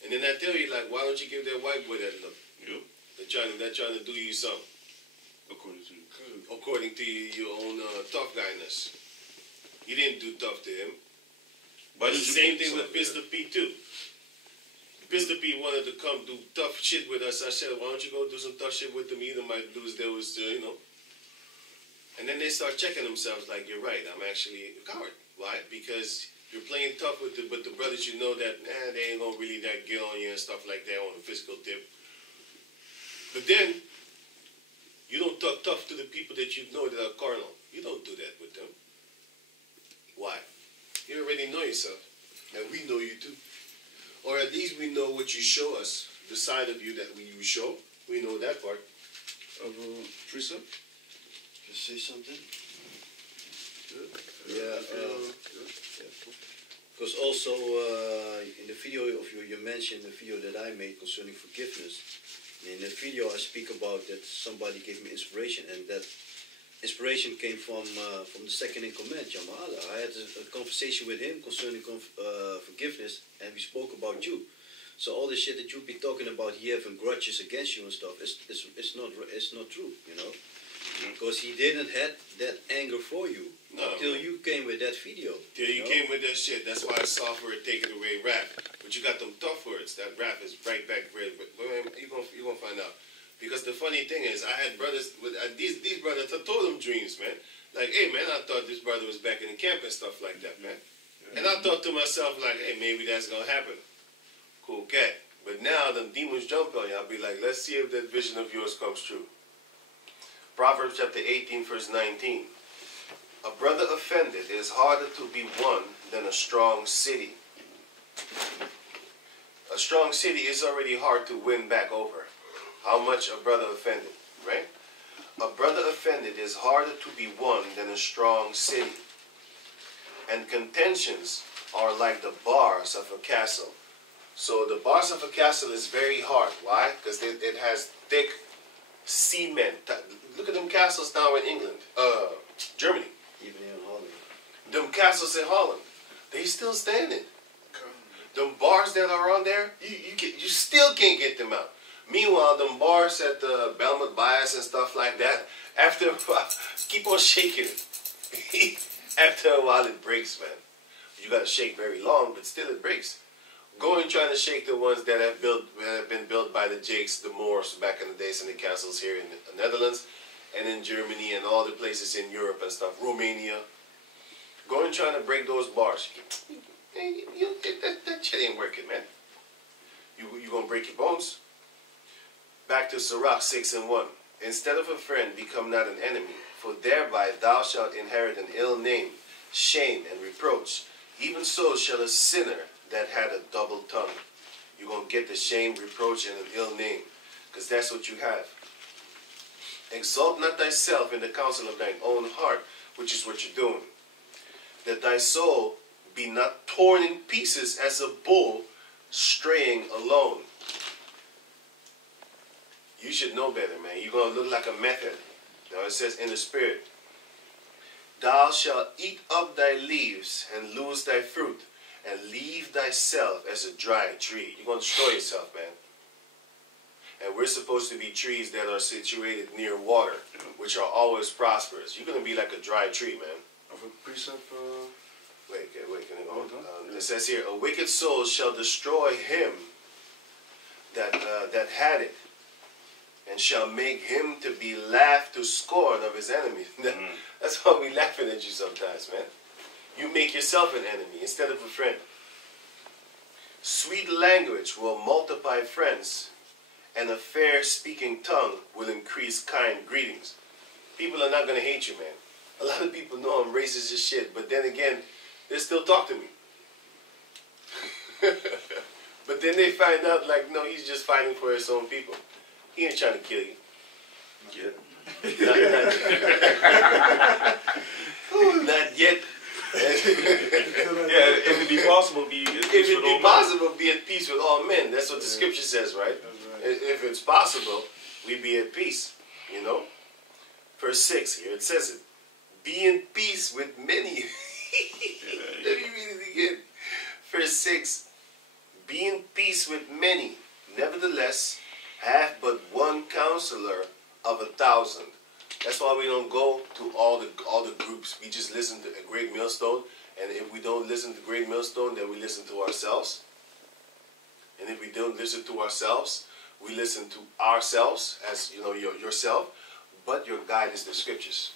And then I tell you, like, why don't you give that white boy that look? Yep. They're trying to do you something. According to your own tough guyness. You didn't do tough to him. But the same thing with Pistol P too. Pistol P wanted to come do tough shit with us. I said, why don't you go do some tough shit with them? Either might lose those, you know. And then they start checking themselves like, you're right, I'm actually a coward. Why? Because you're playing tough with the brothers you know that, they ain't gonna really that get on you and stuff like that on a physical tip. But then, you don't talk tough to the people that you know that are carnal. You don't do that with them. Why? You already know yourself. And we know you too. Or at least we know what you show us. The side of you that you show. We know that part. Precept? Just say something? Yeah. Because also in the video of you mentioned the video that I made concerning forgiveness. In the video I speak about that somebody gave me inspiration, and that inspiration came from the second in command, Jamala. I had a conversation with him concerning forgiveness, and we spoke about you. So all the shit that you've been talking about, he having grudges against you and stuff, it's not true, you know. Because he didn't have that anger for you until you came with that video. Till you came with that shit. That's why I saw for it take it away rap. But you got them tough words. That rap is right back red. But you're gonna find out. Because the funny thing is, I had brothers with these brothers told them dreams, man. Like, hey man, I thought this brother was back in the camp and stuff like that, man. And I thought to myself like, hey, maybe that's gonna happen. Cool cat. But now the demons jump on you. I'll be like, let's see if that vision of yours comes true. Proverbs chapter 18, verse 19. A brother offended is harder to be won than a strong city. A strong city is already hard to win back over. How much a brother offended, right? A brother offended is harder to be won than a strong city. And contentions are like the bars of a castle. So the bars of a castle is very hard. Why? Because it has thick cement. Look at them castles now in England, Germany. Even in Holland. Them castles in Holland, they still standing. Them bars that are on there, you still can't get them out. Meanwhile, them bars at the Belmont Bias and stuff like that, after a while, keep on shaking it. After a while, it breaks, man. You gotta shake very long, but still it breaks. Go and try to shake the ones that have been built by the Jakes, the Moors, back in the days in the castles here in the Netherlands and in Germany and all the places in Europe and stuff, Romania. Go and try to break those bars. That shit ain't working, man. You gonna break your bones? Back to Sorak 6:1. Instead of a friend, become not an enemy, for thereby thou shalt inherit an ill name, shame, and reproach. Even so shall a sinner that had a double tongue. You're going to get the shame, reproach, and an ill name. Because that's what you have. Exalt not thyself in the counsel of thine own heart, which is what you're doing. That thy soul be not torn in pieces as a bull straying alone. You should know better, man. You're going to look like a method. Now it says in the spirit, thou shalt eat up thy leaves and lose thy fruit, and leave thyself as a dry tree. You're going to destroy yourself, man. And we're supposed to be trees that are situated near water, which are always prosperous. You're going to be like a dry tree, man. Of a precept, Wait, can I go on? It says here, a wicked soul shall destroy him that had it, and shall make him to be laughed to scorn of his enemies. That's why we laughing at you sometimes, man. You make yourself an enemy instead of a friend. Sweet language will multiply friends, and a fair speaking tongue will increase kind greetings. People are not going to hate you, man. A lot of people know I'm racist as shit, but then again, they still talk to me. But then they find out, like, no, he's just fighting for his own people. He ain't trying to kill you. Yeah. Not yet. Yeah, if it be possible, be at peace with all men. Be at peace with all men. That's what the scripture says, right? If it's possible, we be at peace, you know? Verse 6 here, it says it. Be in peace with many. Let me read it again. Verse 6. Be in peace with many. Nevertheless, have but one counselor of 1,000. That's why we don't go to all the groups. We just listen to a Great Millstone. And if we don't listen to Great Millstone, then we listen to ourselves. And if we don't listen to ourselves, we listen to ourselves as, you know, yourself, but your guide is the scriptures.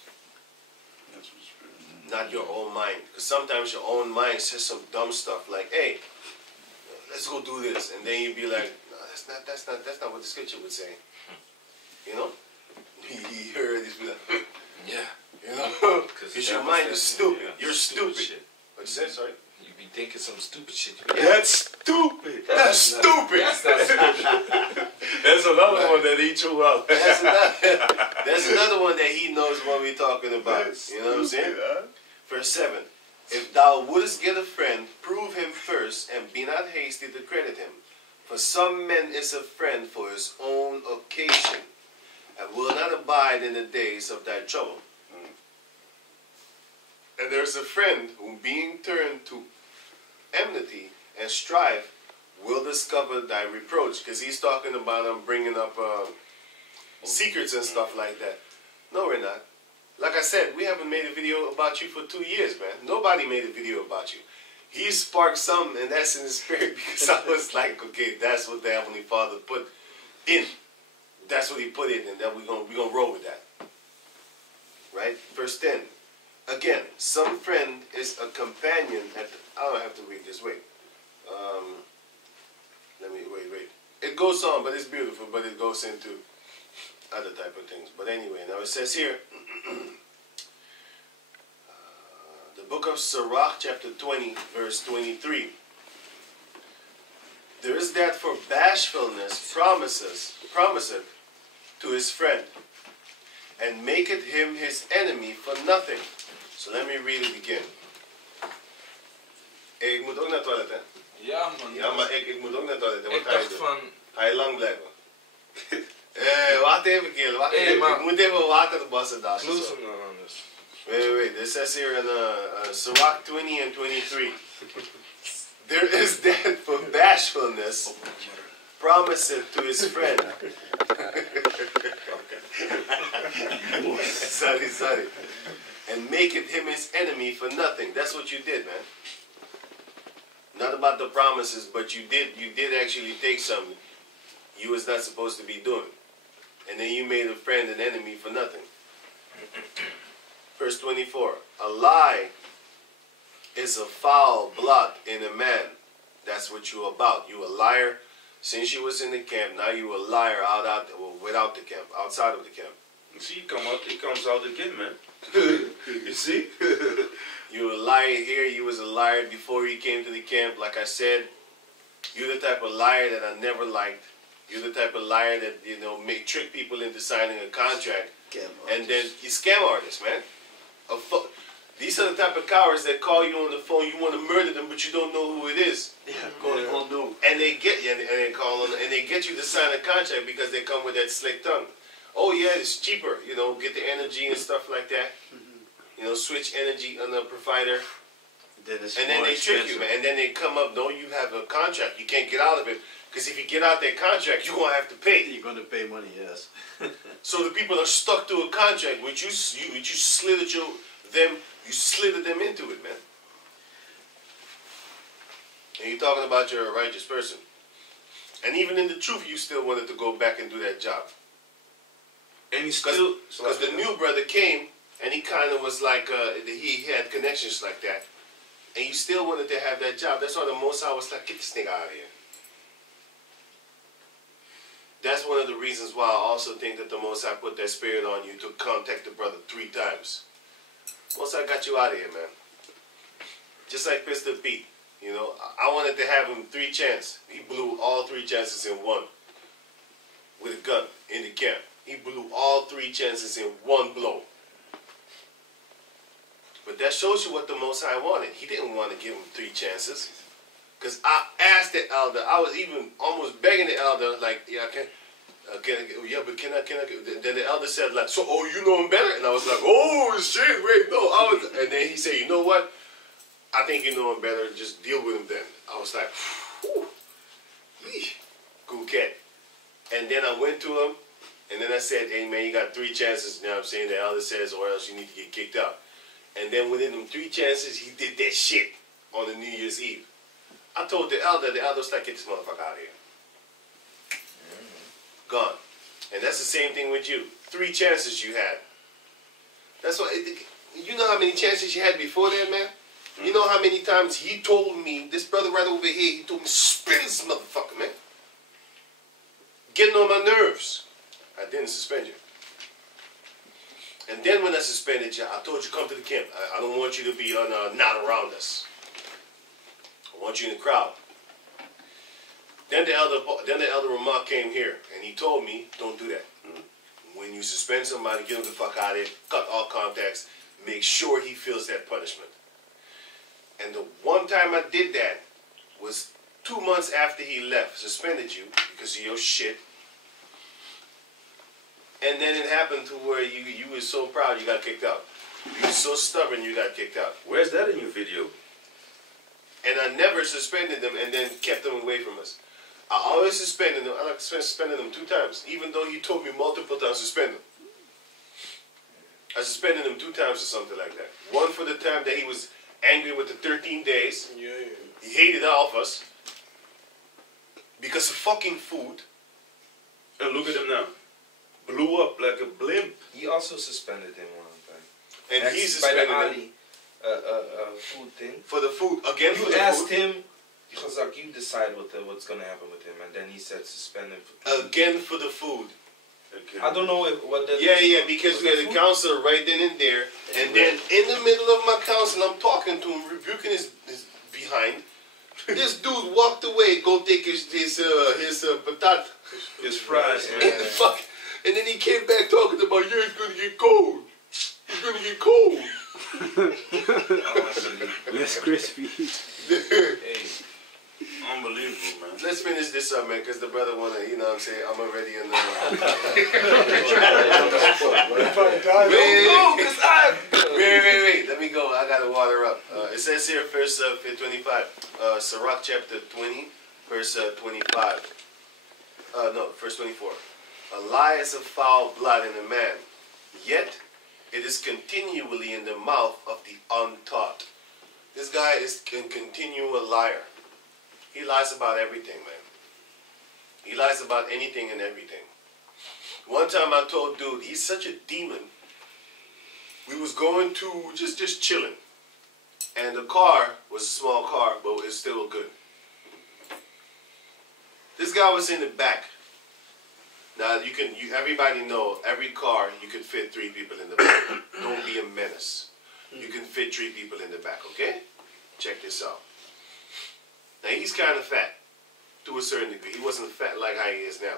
Not your own mind. Because sometimes your own mind says some dumb stuff like, hey, let's go do this. And then you'd be like, no, that's not what the scripture would say. You know? He heard this, be like, yeah. You know? Because your mind is stupid. Yeah, you're stupid. Shit. What you said, sorry? You be thinking some stupid shit. That's stupid. That's stupid. That's another one that he threw out. That's another one that he knows what we're talking about. You know what I'm saying? Verse 7. If thou wouldest get a friend, prove him first, and be not hasty to credit him. For some men is a friend for his own occasion, and will not abide in the days of thy trouble. And there's a friend who, being turned to enmity and strife, will discover thy reproach. Because he's talking about bringing up secrets and stuff like that. No, we're not. Like I said, we haven't made a video about you for 2 years, man. Nobody made a video about you. He sparked something, and that's in the spirit, because I was like, okay, that's what the Heavenly Father put in. That's what he put in, and then we're gonna roll with that. Right? Verse 10. Again, some friend is a companion at the, I don't have to read this, wait. Wait. It goes on, but it's beautiful, but it goes into other type of things. But anyway, now it says here, the book of Sorak, chapter 20, verse 23. There is that for bashfulness promiseth to his friend, and maketh him his enemy for nothing. So let me read it again. Ik moet ook naar het toilet, hè? Ja, man. Ja, maar ik moet ook naar het toilet, hè? Wat Ik ga je dacht doen? van... Ga je lang blijven? Wacht even, kerel. Wacht Hey, even. man. Ik moet even water wassen daar. Close hem dan anders. Wait. It says here in Sorak 20 and 23. There is that for bashfulness promiseth to his friend. Sorry. And maketh him his enemy for nothing. That's what you did, man. Not about the promises, but you did actually take something you was not supposed to be doing. And then you made a friend an enemy for nothing. Verse 24. A lie is a foul blot in a man. That's what you're about. You a liar. Since you was in the camp, now you a liar without the camp, outside of the camp. You see, he comes out again, man. You see? You a liar here. You was a liar before you came to the camp. Like I said, you're the type of liar that I never liked. You're the type of liar that, you know, trick people into signing a contract. And then you scam artists, man. These are the type of cowards that call you on the phone. You want to murder them, but you don't know who it is. Yeah, call it on no. And they get you, and they call on, and they get you to sign a contract because they come with that slick tongue. Oh yeah, it's cheaper. You know, get the energy and stuff like that. You know, switch energy on the provider. And then they trick you, man. And then they come up. No, you have a contract. You can't get out of it. Because if you get out that contract, you're going to have to pay. You're going to pay money, yes. So the people are stuck to a contract, which you slithered them into it, man. And you're talking about you're a righteous person. And even in the truth, you still wanted to go back and do that job. And he still... Because the new brother came, and he kind of was like, he had connections like that. And you still wanted to have that job. That's why the Most High was like, get this nigga out of here. That's one of the reasons why I also think that the Most High put that spirit on you to contact the brother 3 times. Most High got you out of here, man. Just like Pistol Pete. You know, I wanted to have him 3 chances. He blew all 3 chances in one. With a gun in the camp. He blew all 3 chances in one blow. But that shows you what the Most High wanted. He didn't want to give him 3 chances. Because I asked the elder, I was even almost begging the elder, like, yeah, can I? Then the elder said, like, so, oh, you know him better? And I was like, oh, shit, wait, no. And then he said, you know what? I think you know him better. Just deal with him then. I was like, whew, cool cat. And then I went to him, and then I said, hey, man, you got 3 chances. You know what I'm saying? The elder says, or else you need to get kicked out. And then within them 3 chances, he did that shit on the New Year's Eve. I told the elder was like, get this motherfucker out of here. Gone. And that's the same thing with you. 3 chances you had. That's what, you know how many chances you had before that, man? You know how many times he told me, this brother right over here, he told me, suspend this motherfucker, man. Getting on my nerves. I didn't suspend you. And then when I suspended you, I told you, come to the camp. I don't want you to be not around us. I want you in the crowd. Then the elder Ramah came here, and he told me, don't do that. When you suspend somebody, get him the fuck out of here, cut all contacts, make sure he feels that punishment. And the one time I did that was 2 months after he left, suspended you because of your shit. And then it happened to where you were so proud you got kicked out. You were so stubborn you got kicked out. Where's that in your video? And I never suspended them and then kept them away from us. I always suspended them. I like suspended them 2 times, even though he told me multiple times to suspend them. I suspended him 2 times or something like that. One for the time that he was angry with the 13 days. Yeah. He hated all of us because of fucking food. And look at him now. Blew up like a blimp. He also suspended him one time. And Next, he suspended by the him. food thing. For the food. Again, you for the asked food. him, because like you decide what's going to happen with him. And then he said suspend him for 2 weeks. Again for the food. Okay. I don't know what that Yeah, because we had a counselor right then and there. And then in the middle of my counsel, I'm talking to him, rebuking his behind. This dude walked away, go take his patat. His fries, And, and then he came back talking about, yeah, it's going to get cold. It's going to get cold. Less crispy. Hey, unbelievable, man. Let's finish this up, man, because the brother want to, you know what I'm saying, I'm already in the... Wait. Let me go. I got to water up. It says here, verse 25. Sorak chapter 20, verse 25. No, verse 24. A lie is a foul blood in a man, yet it is continually in the mouth of the untaught. This guy is a continual liar. He lies about everything, man. He lies about anything and everything. One time I told dude, he's such a demon. We was going to, just chilling. And the car was a small car, but it's still good. This guy was in the back. Now everybody know, every car you can fit 3 people in the back. Don't be a menace. You can fit 3 people in the back, okay? Check this out. Now he's kind of fat, to a certain degree. He wasn't fat like how he is now.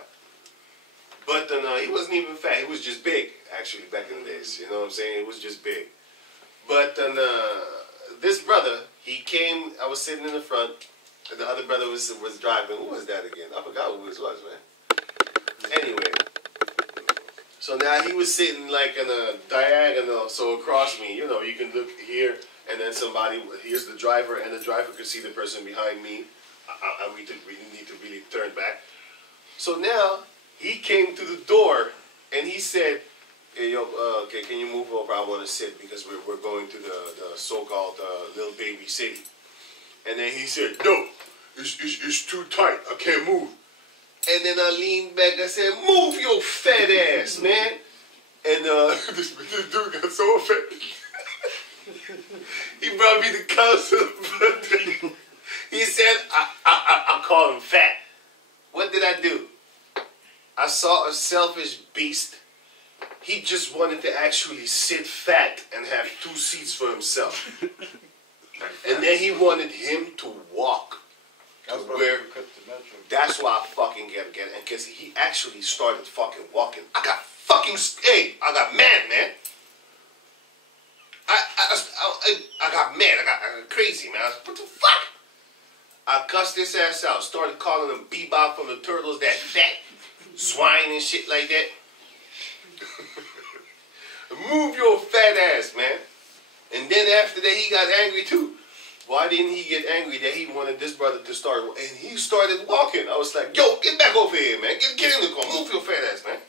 But he wasn't even fat. He was just big, actually, back in the days. You know what I'm saying? It was just big. But this brother, he came. I was sitting in the front. And the other brother was driving. Who was that again? I forgot who this was, man. Anyway. So now he was sitting like in a diagonal, so across me. You know, you can look here. And then here's the driver, and the driver could see the person behind me. We need to really turn back. So now, he came to the door, and he said, hey, yo, okay, can you move over? I want to sit, because we're going to the so-called little baby city. And then he said, no, it's too tight. I can't move. And then I leaned back. I said, move your fat ass, man. And this dude got so offended. He brought me the counselor. He said, I call him fat. What did I do? I saw a selfish beast. He just wanted to actually sit fat and have 2 seats for himself. And then he wanted him to walk. That's why I fucking get it. And because he actually started fucking walking. I got mad, man. I got mad. I got crazy, man. I was like, what the fuck? I cussed his ass out. Started calling him Bebop from the Turtles, that fat swine and shit like that. Move your fat ass, man. And then after that, he got angry too. Why didn't he get angry that he wanted this brother to start? And he started walking. I was like, yo, get back over here, man. Get in the car. Move your fat ass, man.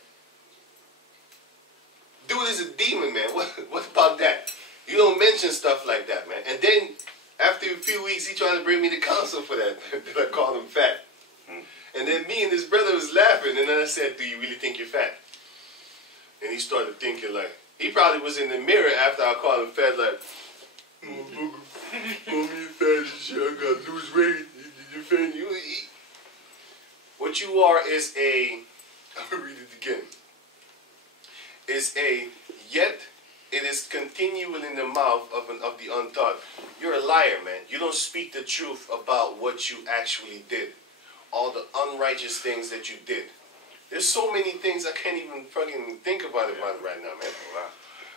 Dude is a demon, man. What about that? You don't mention stuff like that, man. And then After a few weeks, he tried to bring me to counsel for that. I called him fat. And then me and his brother was laughing. And then I said, do you really think you're fat? And he started thinking like, he probably was in the mirror after I called him fat, like, oh, me fat and shit, I gotta lose weight. You fat, you eat. What you are is a, I'll read it again. Is a, yet it is continual in the mouth of the untaught. You're a liar, man. You don't speak the truth about what you actually did. All the unrighteous things that you did. There's so many things I can't even fucking think about it right now, man. Wow.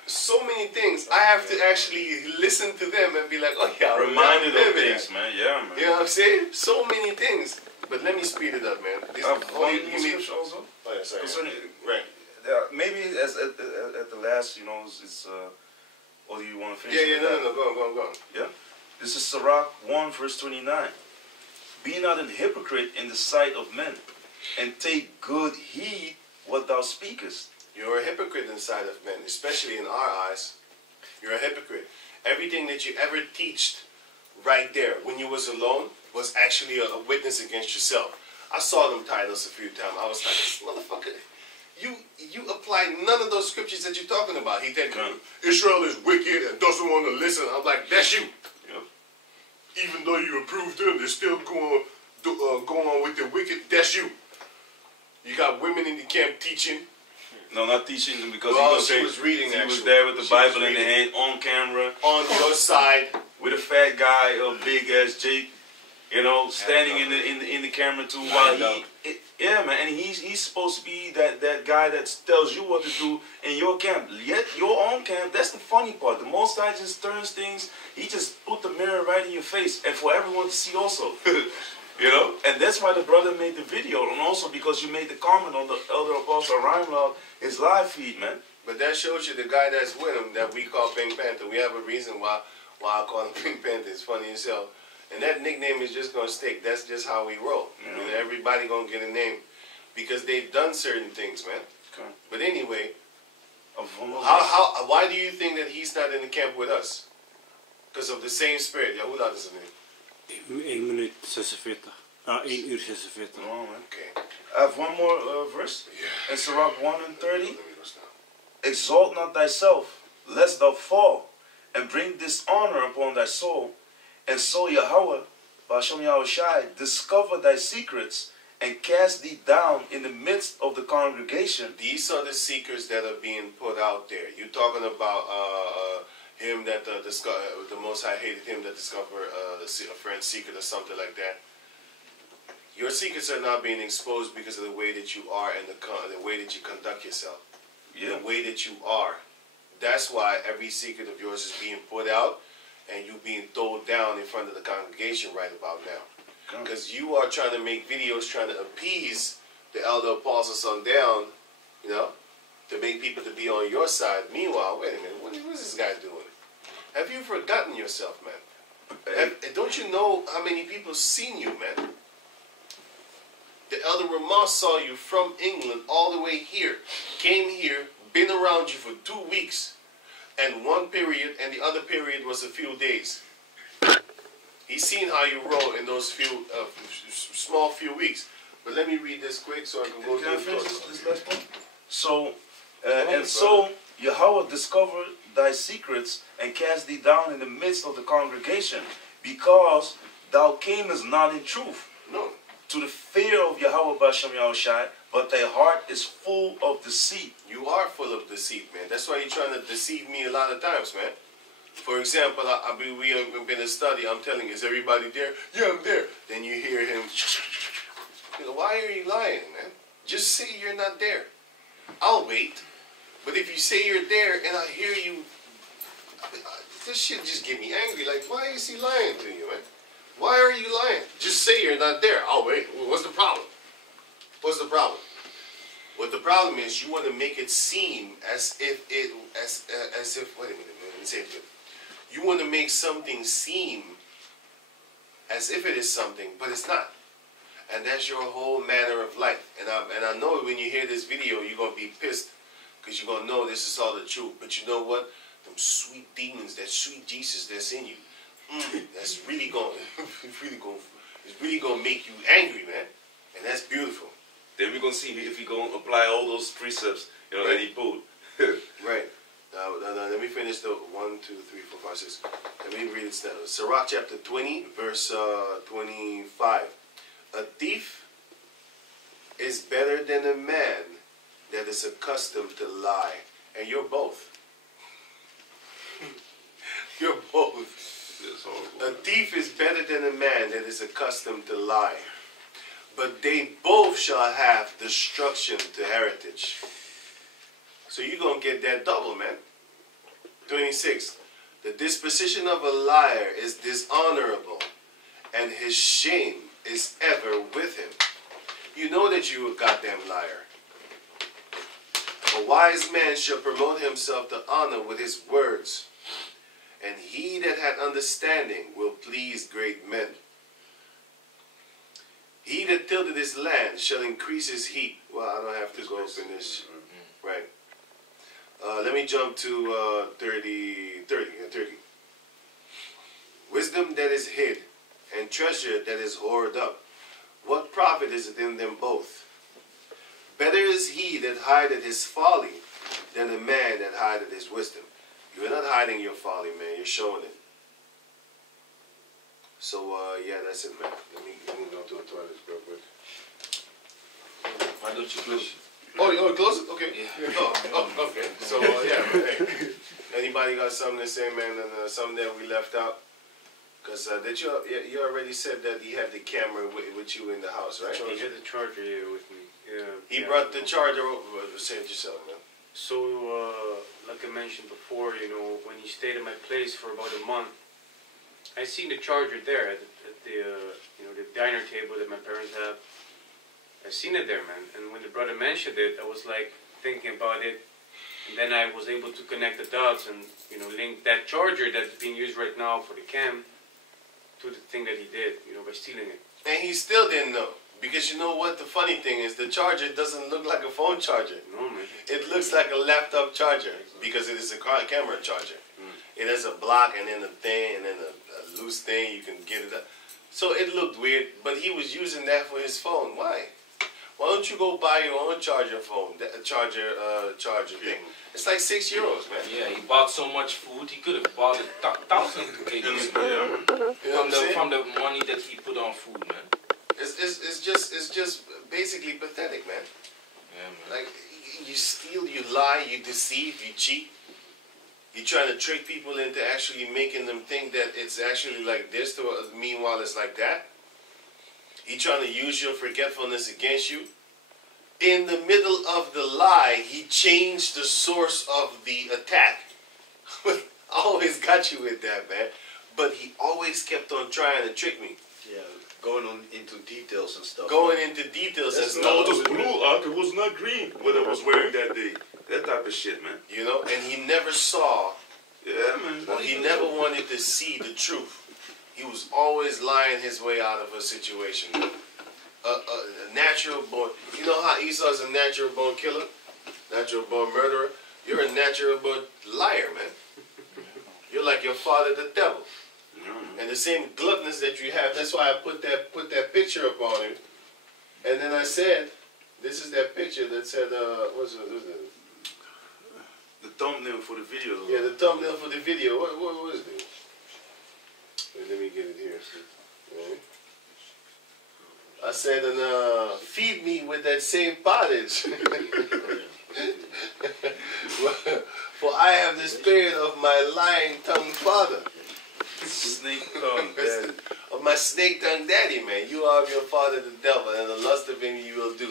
So many things. I have to actually listen to them and be like, oh yeah, reminded of things, man. Yeah, man. You know what I'm saying? So many things. But let me speed it up, man. This scripture also. Oh yeah, sorry. Right. Maybe as at the last, you know, is or do you want to finish? Yeah, no, go on. Yeah. This is Sorak 1 verse 29. Be not an hypocrite in the sight of men, and take good heed what thou speakest. You're a hypocrite in the sight of men, especially in our eyes. You're a hypocrite. Everything that you ever teached right there when you was alone was actually a witness against yourself. I saw them titles a few times. I was like, motherfucker, you apply none of those scriptures that you're talking about. He said, Israel is wicked and doesn't want to listen. I'm like, that's you. Even though you approve them, they're still going on with the wicked. That's you. You got women in the camp teaching. No, not teaching them because she was reading. He was there with the Bible in the hand, on camera, on your side, with a fat guy, a big ass Jake, you know, standing in the camera too. While yeah, man, and he's supposed to be that guy that tells you what to do in your camp. Yet your own camp, that's the funny part. The Most High just turns things. He just put the mirror right in your face, and for everyone to see also. You know, and that's why the brother made the video, and also because you made the comment on the Elder Apostle Rhymelove, his live feed, man. But that shows you the guy that's with him that we call Pink Panther. We have a reason why I call him Pink Panther. It's funny as hell. And that nickname is just going to stick. That's just how we roll. I mean, everybody going to get a name because they've done certain things, man. Okay. But anyway, why do you think that he's not in the camp with us? Because of the same spirit. Ja, hoe laat is het nu? 1 minuut 46. 1 uur 46. Oh, man. Okay. I have one more verse. Yeah. In Sorak 1 and 30. Exalt not thyself, lest thou fall, and bring dishonor upon thy soul. And so Yahweh, Basham Yahushai, discover thy secrets and cast thee down in the midst of the congregation. These are the secrets that are being put out there. You're talking about him that the Most High hated him that discovered a friend's secret or something like that. Your secrets are not being exposed because of the way that you are and the way that you conduct yourself. Yeah. The way that you are. That's why every secret of yours is being put out and you being thrown down in front of the congregation right about now. Because you are trying to make videos trying to appease the elder apostles on down, you know, to make people to be on your side. Meanwhile, wait a minute, what is this guy doing? Have you forgotten yourself, man? Don't you know how many people seen you, man? The elder Ramah saw you from England all the way here, came here, been around you for 2 weeks, and one period, and the other period was a few days. He's seen how you roll in those few, small few weeks. But let me read this quick so I can go through this last one. So, and so Yahweh discovered thy secrets and cast thee down in the midst of the congregation, because thou camest not in truth. No. To the fear of Yahweh Basham Yahushai, but thy heart is full of deceit. You are full of deceit, man. That's why you're trying to deceive me a lot of times, man. For example, we have been in a study. I'm telling you, is everybody there? Yeah, I'm there. Then you hear him. You know, why are you lying, man? Just say you're not there. I'll wait. But if you say you're there and I hear you, this shit just get me angry. Like, why is he lying to you, man? Why are you lying? Just say you're not there. I'll wait. What's the problem? What's the problem? What the problem is, you want to make it seem as if wait a minute, let me say it again. You want to make something seem as if it is something, but it's not. And that's your whole manner of life. And I know when you hear this video, you're going to be pissed because you're going to know this is all the truth. But you know what? Them sweet demons, that sweet Jesus that's in you, That's really going, it's really going to make you angry, man. And that's beautiful. Then we're gonna see if he gonna apply all those precepts, you know, that he pulled. Right. Now, let me finish the 1, 2, 3, 4, 5, 6. Let me read it. Sorak chapter 20, verse 25. A thief is better than a man that is accustomed to lie. And you're both. You're both. That's horrible. A thief is better than a man that is accustomed to lie. But they both shall have destruction to heritage. So you're going to get that double, man. 26. The disposition of a liar is dishonorable, and his shame is ever with him. You know that you're a goddamn liar. A wise man shall promote himself to honor with his words, and he that hath understanding will please great men. He that tilleth his land shall increase his heat. Well, I don't have to go up in this. Right. Let me jump to 30. Wisdom that is hid, and treasure that is hoarded up. What profit is it in them both? Better is he that hideth his folly than a man that hideth his wisdom. You're not hiding your folly, man. You're showing it. So, yeah, that's it, man. Let me go to the toilet real quick. Why don't you close it? Oh, you close it? Okay. Yeah. Oh, okay. So, yeah, hey. Anybody got something to say, man, and something that we left out? Because you already said that he had the camera with you in the house, right? He had the charger here with me. Yeah. He brought the charger over. Say it yourself, man. So, like I mentioned before, you know, when he stayed at my place for about a month, I seen the charger there at the you know, the diner table that my parents have. I seen it there, man. And when the brother mentioned it, I was like thinking about it, and then I was able to connect the dots and, you know, link that charger that's being used right now for the cam to the thing that he did, you know, by stealing it. And he still didn't know. Because you know what the funny thing is, the charger doesn't look like a phone charger. No, man. It looks like a laptop charger because it is a camera charger. It has a block and then a thing and then a loose thing. You can get it up. So it looked weird, but he was using that for his phone. Why? Why don't you go buy your own charger phone, charger thing? It's like €6, man. Yeah, he bought so much food, he could have bought 1,000 kgs from the money that he put on food, man. It's just basically pathetic, man. Yeah, man. Like, you steal, you lie, you deceive, you cheat. You try to trick people into actually making them think that it's actually like this, meanwhile it's like that. He trying to use your forgetfulness against you. In the middle of the lie, he changed the source of the attack. I always got you with that, man. But he always kept on trying to trick me. Yeah, going on into details and stuff. Going into details and stuff. No, it was blue, it was not green. What I was wearing that day. That type of shit, man. You know, and he never saw. Yeah, man. Well, he never wanted to see the truth. He was always lying his way out of a situation. A natural born. You know how Esau's a natural born killer? Natural born murderer? You're a natural born liar, man. You're like your father, the devil. And the same gluttonous that you have, that's why I put that picture up on him. And then I said, this is that picture that said, what's it? The thumbnail for the video. Yeah, the thumbnail for the video. What is it? Wait, let me get it here. Okay. I said, feed me with that same pottage. For I have the spirit of my lying-tongued father. Snake tongue daddy. Of my snake-tongued daddy, man. You are of your father the devil, and the lust of him you will do.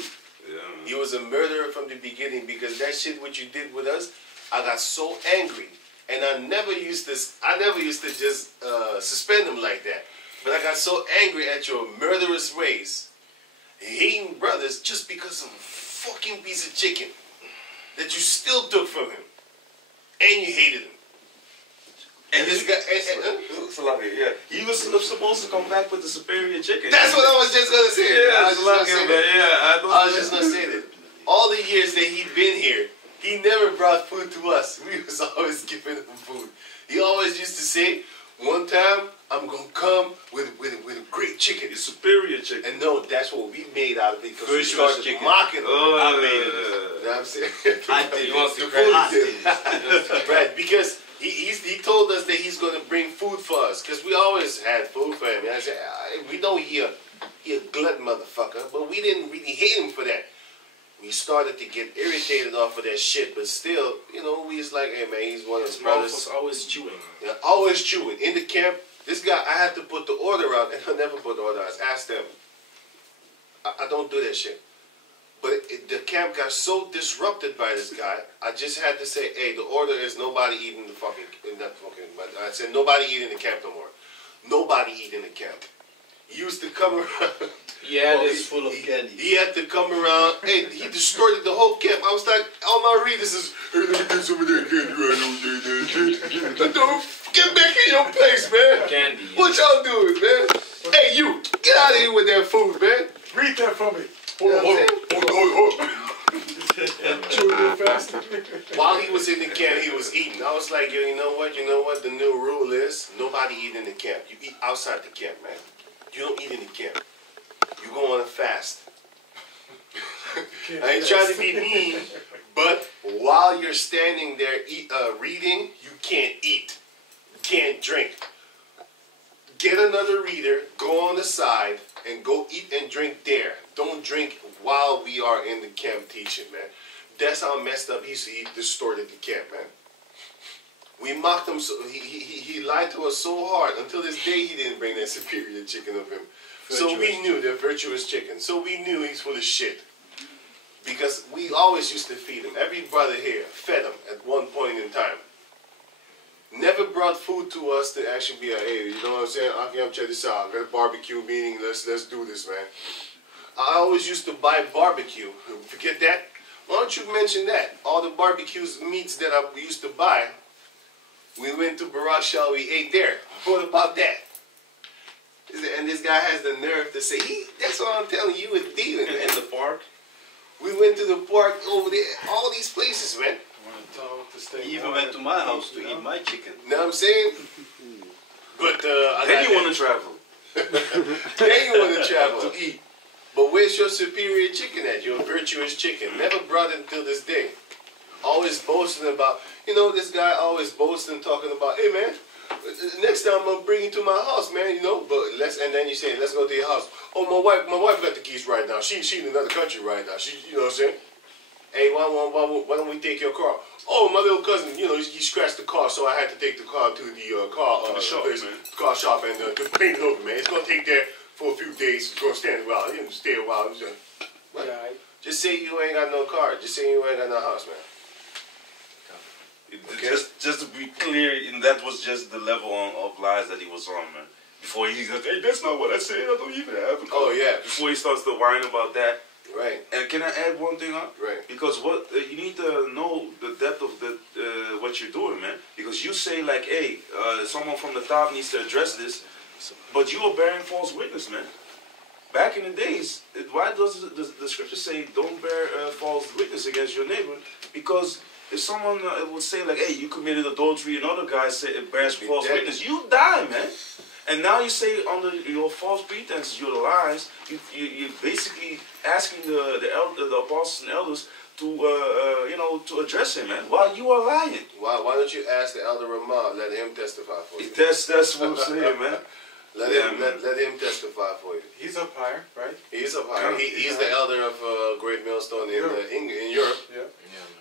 Yeah, he was a murderer from the beginning, because that shit what you did with us, I got so angry. And I never used to just suspend him like that. But I got so angry at your murderous ways, hating brothers just because of a fucking piece of chicken that you still took from him. And you hated him. And this guy, yeah, he was supposed to come back with the superior chicken. That's what I was just gonna say. Yeah, I was just gonna say that. All the years that he'd been here, he never brought food to us. We was always giving him food. He always used to say, One time, I'm going to come with a great chicken. It's superior chicken. And no, that's what we made out of it because we Virtuous started chicken. mocking them. I made it. You know what I'm saying? I did. He wants to The credit. bully did. Right, because he told us that he's going to bring food for us because we always had food for him. And I said, we know he a glutton motherfucker, but we didn't really hate him for that. We started to get irritated off of that shit, but still, you know, we was like, hey man, he's one of his brothers. Was always chewing. Yeah, always chewing. In the camp, this guy, I had to put the order out, and I never put the order out. I asked them. I don't do that shit. But the camp got so disrupted by this guy, I just had to say, hey, the order is nobody eating the fucking, but I said nobody eating the camp no more. Nobody eating the camp. He used to come around. Yeah, it's full of candy. He had to come around, and he distorted the whole camp. I was like, all my readers is, hey, let me get some of that candy right over there. Don't get back in your place, man. Candy. What y'all doing, man? Hey, you, get out of here with that food, man. Read that for me. Hold on. Chew it real fast. While he was in the camp, he was eating. I was like, yo, you know what? The new rule is nobody eat in the camp. You eat outside the camp, man. You don't eat in the camp. You go on a fast. I ain't trying to be mean, but while you're standing there reading, you can't eat. You can't drink. Get another reader, go on the side, and go eat and drink there. Don't drink while we are in the camp teaching, man. That's how messed up he distorted the camp, man. We mocked him, so he lied to us so hard. Until this day, he didn't bring that superior chicken of him. So we knew that virtuous chicken. So we knew he's full of shit. Because we always used to feed him. Every brother here fed him at one point in time. Never brought food to us to actually be like, hey, you know what I'm saying? Okay, check this out. I got a barbecue meeting. Let's do this, man. I always used to buy barbecue. Forget that? Why don't you mention that? All the barbecues meats that I used to buy, we went to Barak Shah, we ate there. What about that? And this guy has the nerve to say, that's what I'm telling you, it's dealing, man. In the park? We went to the park over there, all these places, man. He even went to my house to eat my chicken. Know what I'm saying? But then you want to travel. Then you want to travel to eat. But where's your superior chicken at? Your virtuous chicken. Never brought it until this day. Always boasting about, this guy always boasting, talking about, hey man, next time I'm gonna bring you to my house, man, but and then you say, let's go to your house. Oh, my wife got the keys right now. She in another country right now. She, you know what I'm saying? Hey, why don't we take your car? Oh, my little cousin, he scratched the car, so I had to take the car to the car shop and to paint it over, man. It's gonna take there for a few days. It's gonna stand a while. Stay a while. Just say you ain't got no car. Just say you ain't got no house, man. Okay. Just to be clear, and that was just the level of lies that he was on, man. Before he's like, hey, that's not what I said. I don't even have a car. Oh yeah. Before he starts to whine about that. Right. And can I add one thing on? Right. Because what you need to know the depth of what you're doing, man. Because you say like, hey, someone from the top needs to address this, but you are bearing false witness, man. Back in the days, why does the scripture say don't bear false witness against your neighbor? Because if someone would say like, hey, you committed adultery, another guy bears false witness, you die, man. And now you say under your false pretenses, your lies, you're basically asking the apostles and elders to to address him, man. While you are lying. Why don't you ask the elder Ramah, let him testify for you? That's what I'm saying, man. Let him testify for you. He's up higher, right? He's up higher. He's the elder of Great Millstone in Europe. Yeah.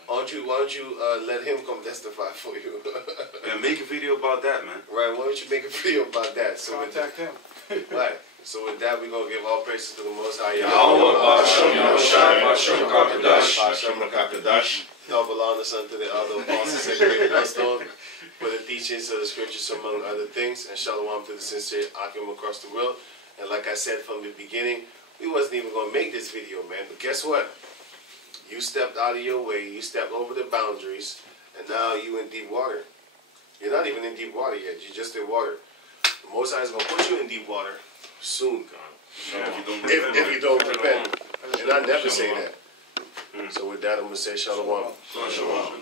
Why don't you let him come testify for you? And make a video about that, man. Right. Why don't you make a video about that? So contact him. Right. So with that, we're gonna give all praises to the Most High. Double honors unto the other apostles and Great Millstone for the teachings of the scriptures, among other things, and shalom to the sincere Akim across the world. And like I said from the beginning, we wasn't even gonna make this video, man. But guess what? You stepped out of your way, you stepped over the boundaries, and now you in deep water. You're not even in deep water yet, you're just in water. The Most High is going to put you in deep water soon. If you don't repent. And I never say that. So with that, I'm going to say shalom. Shalom.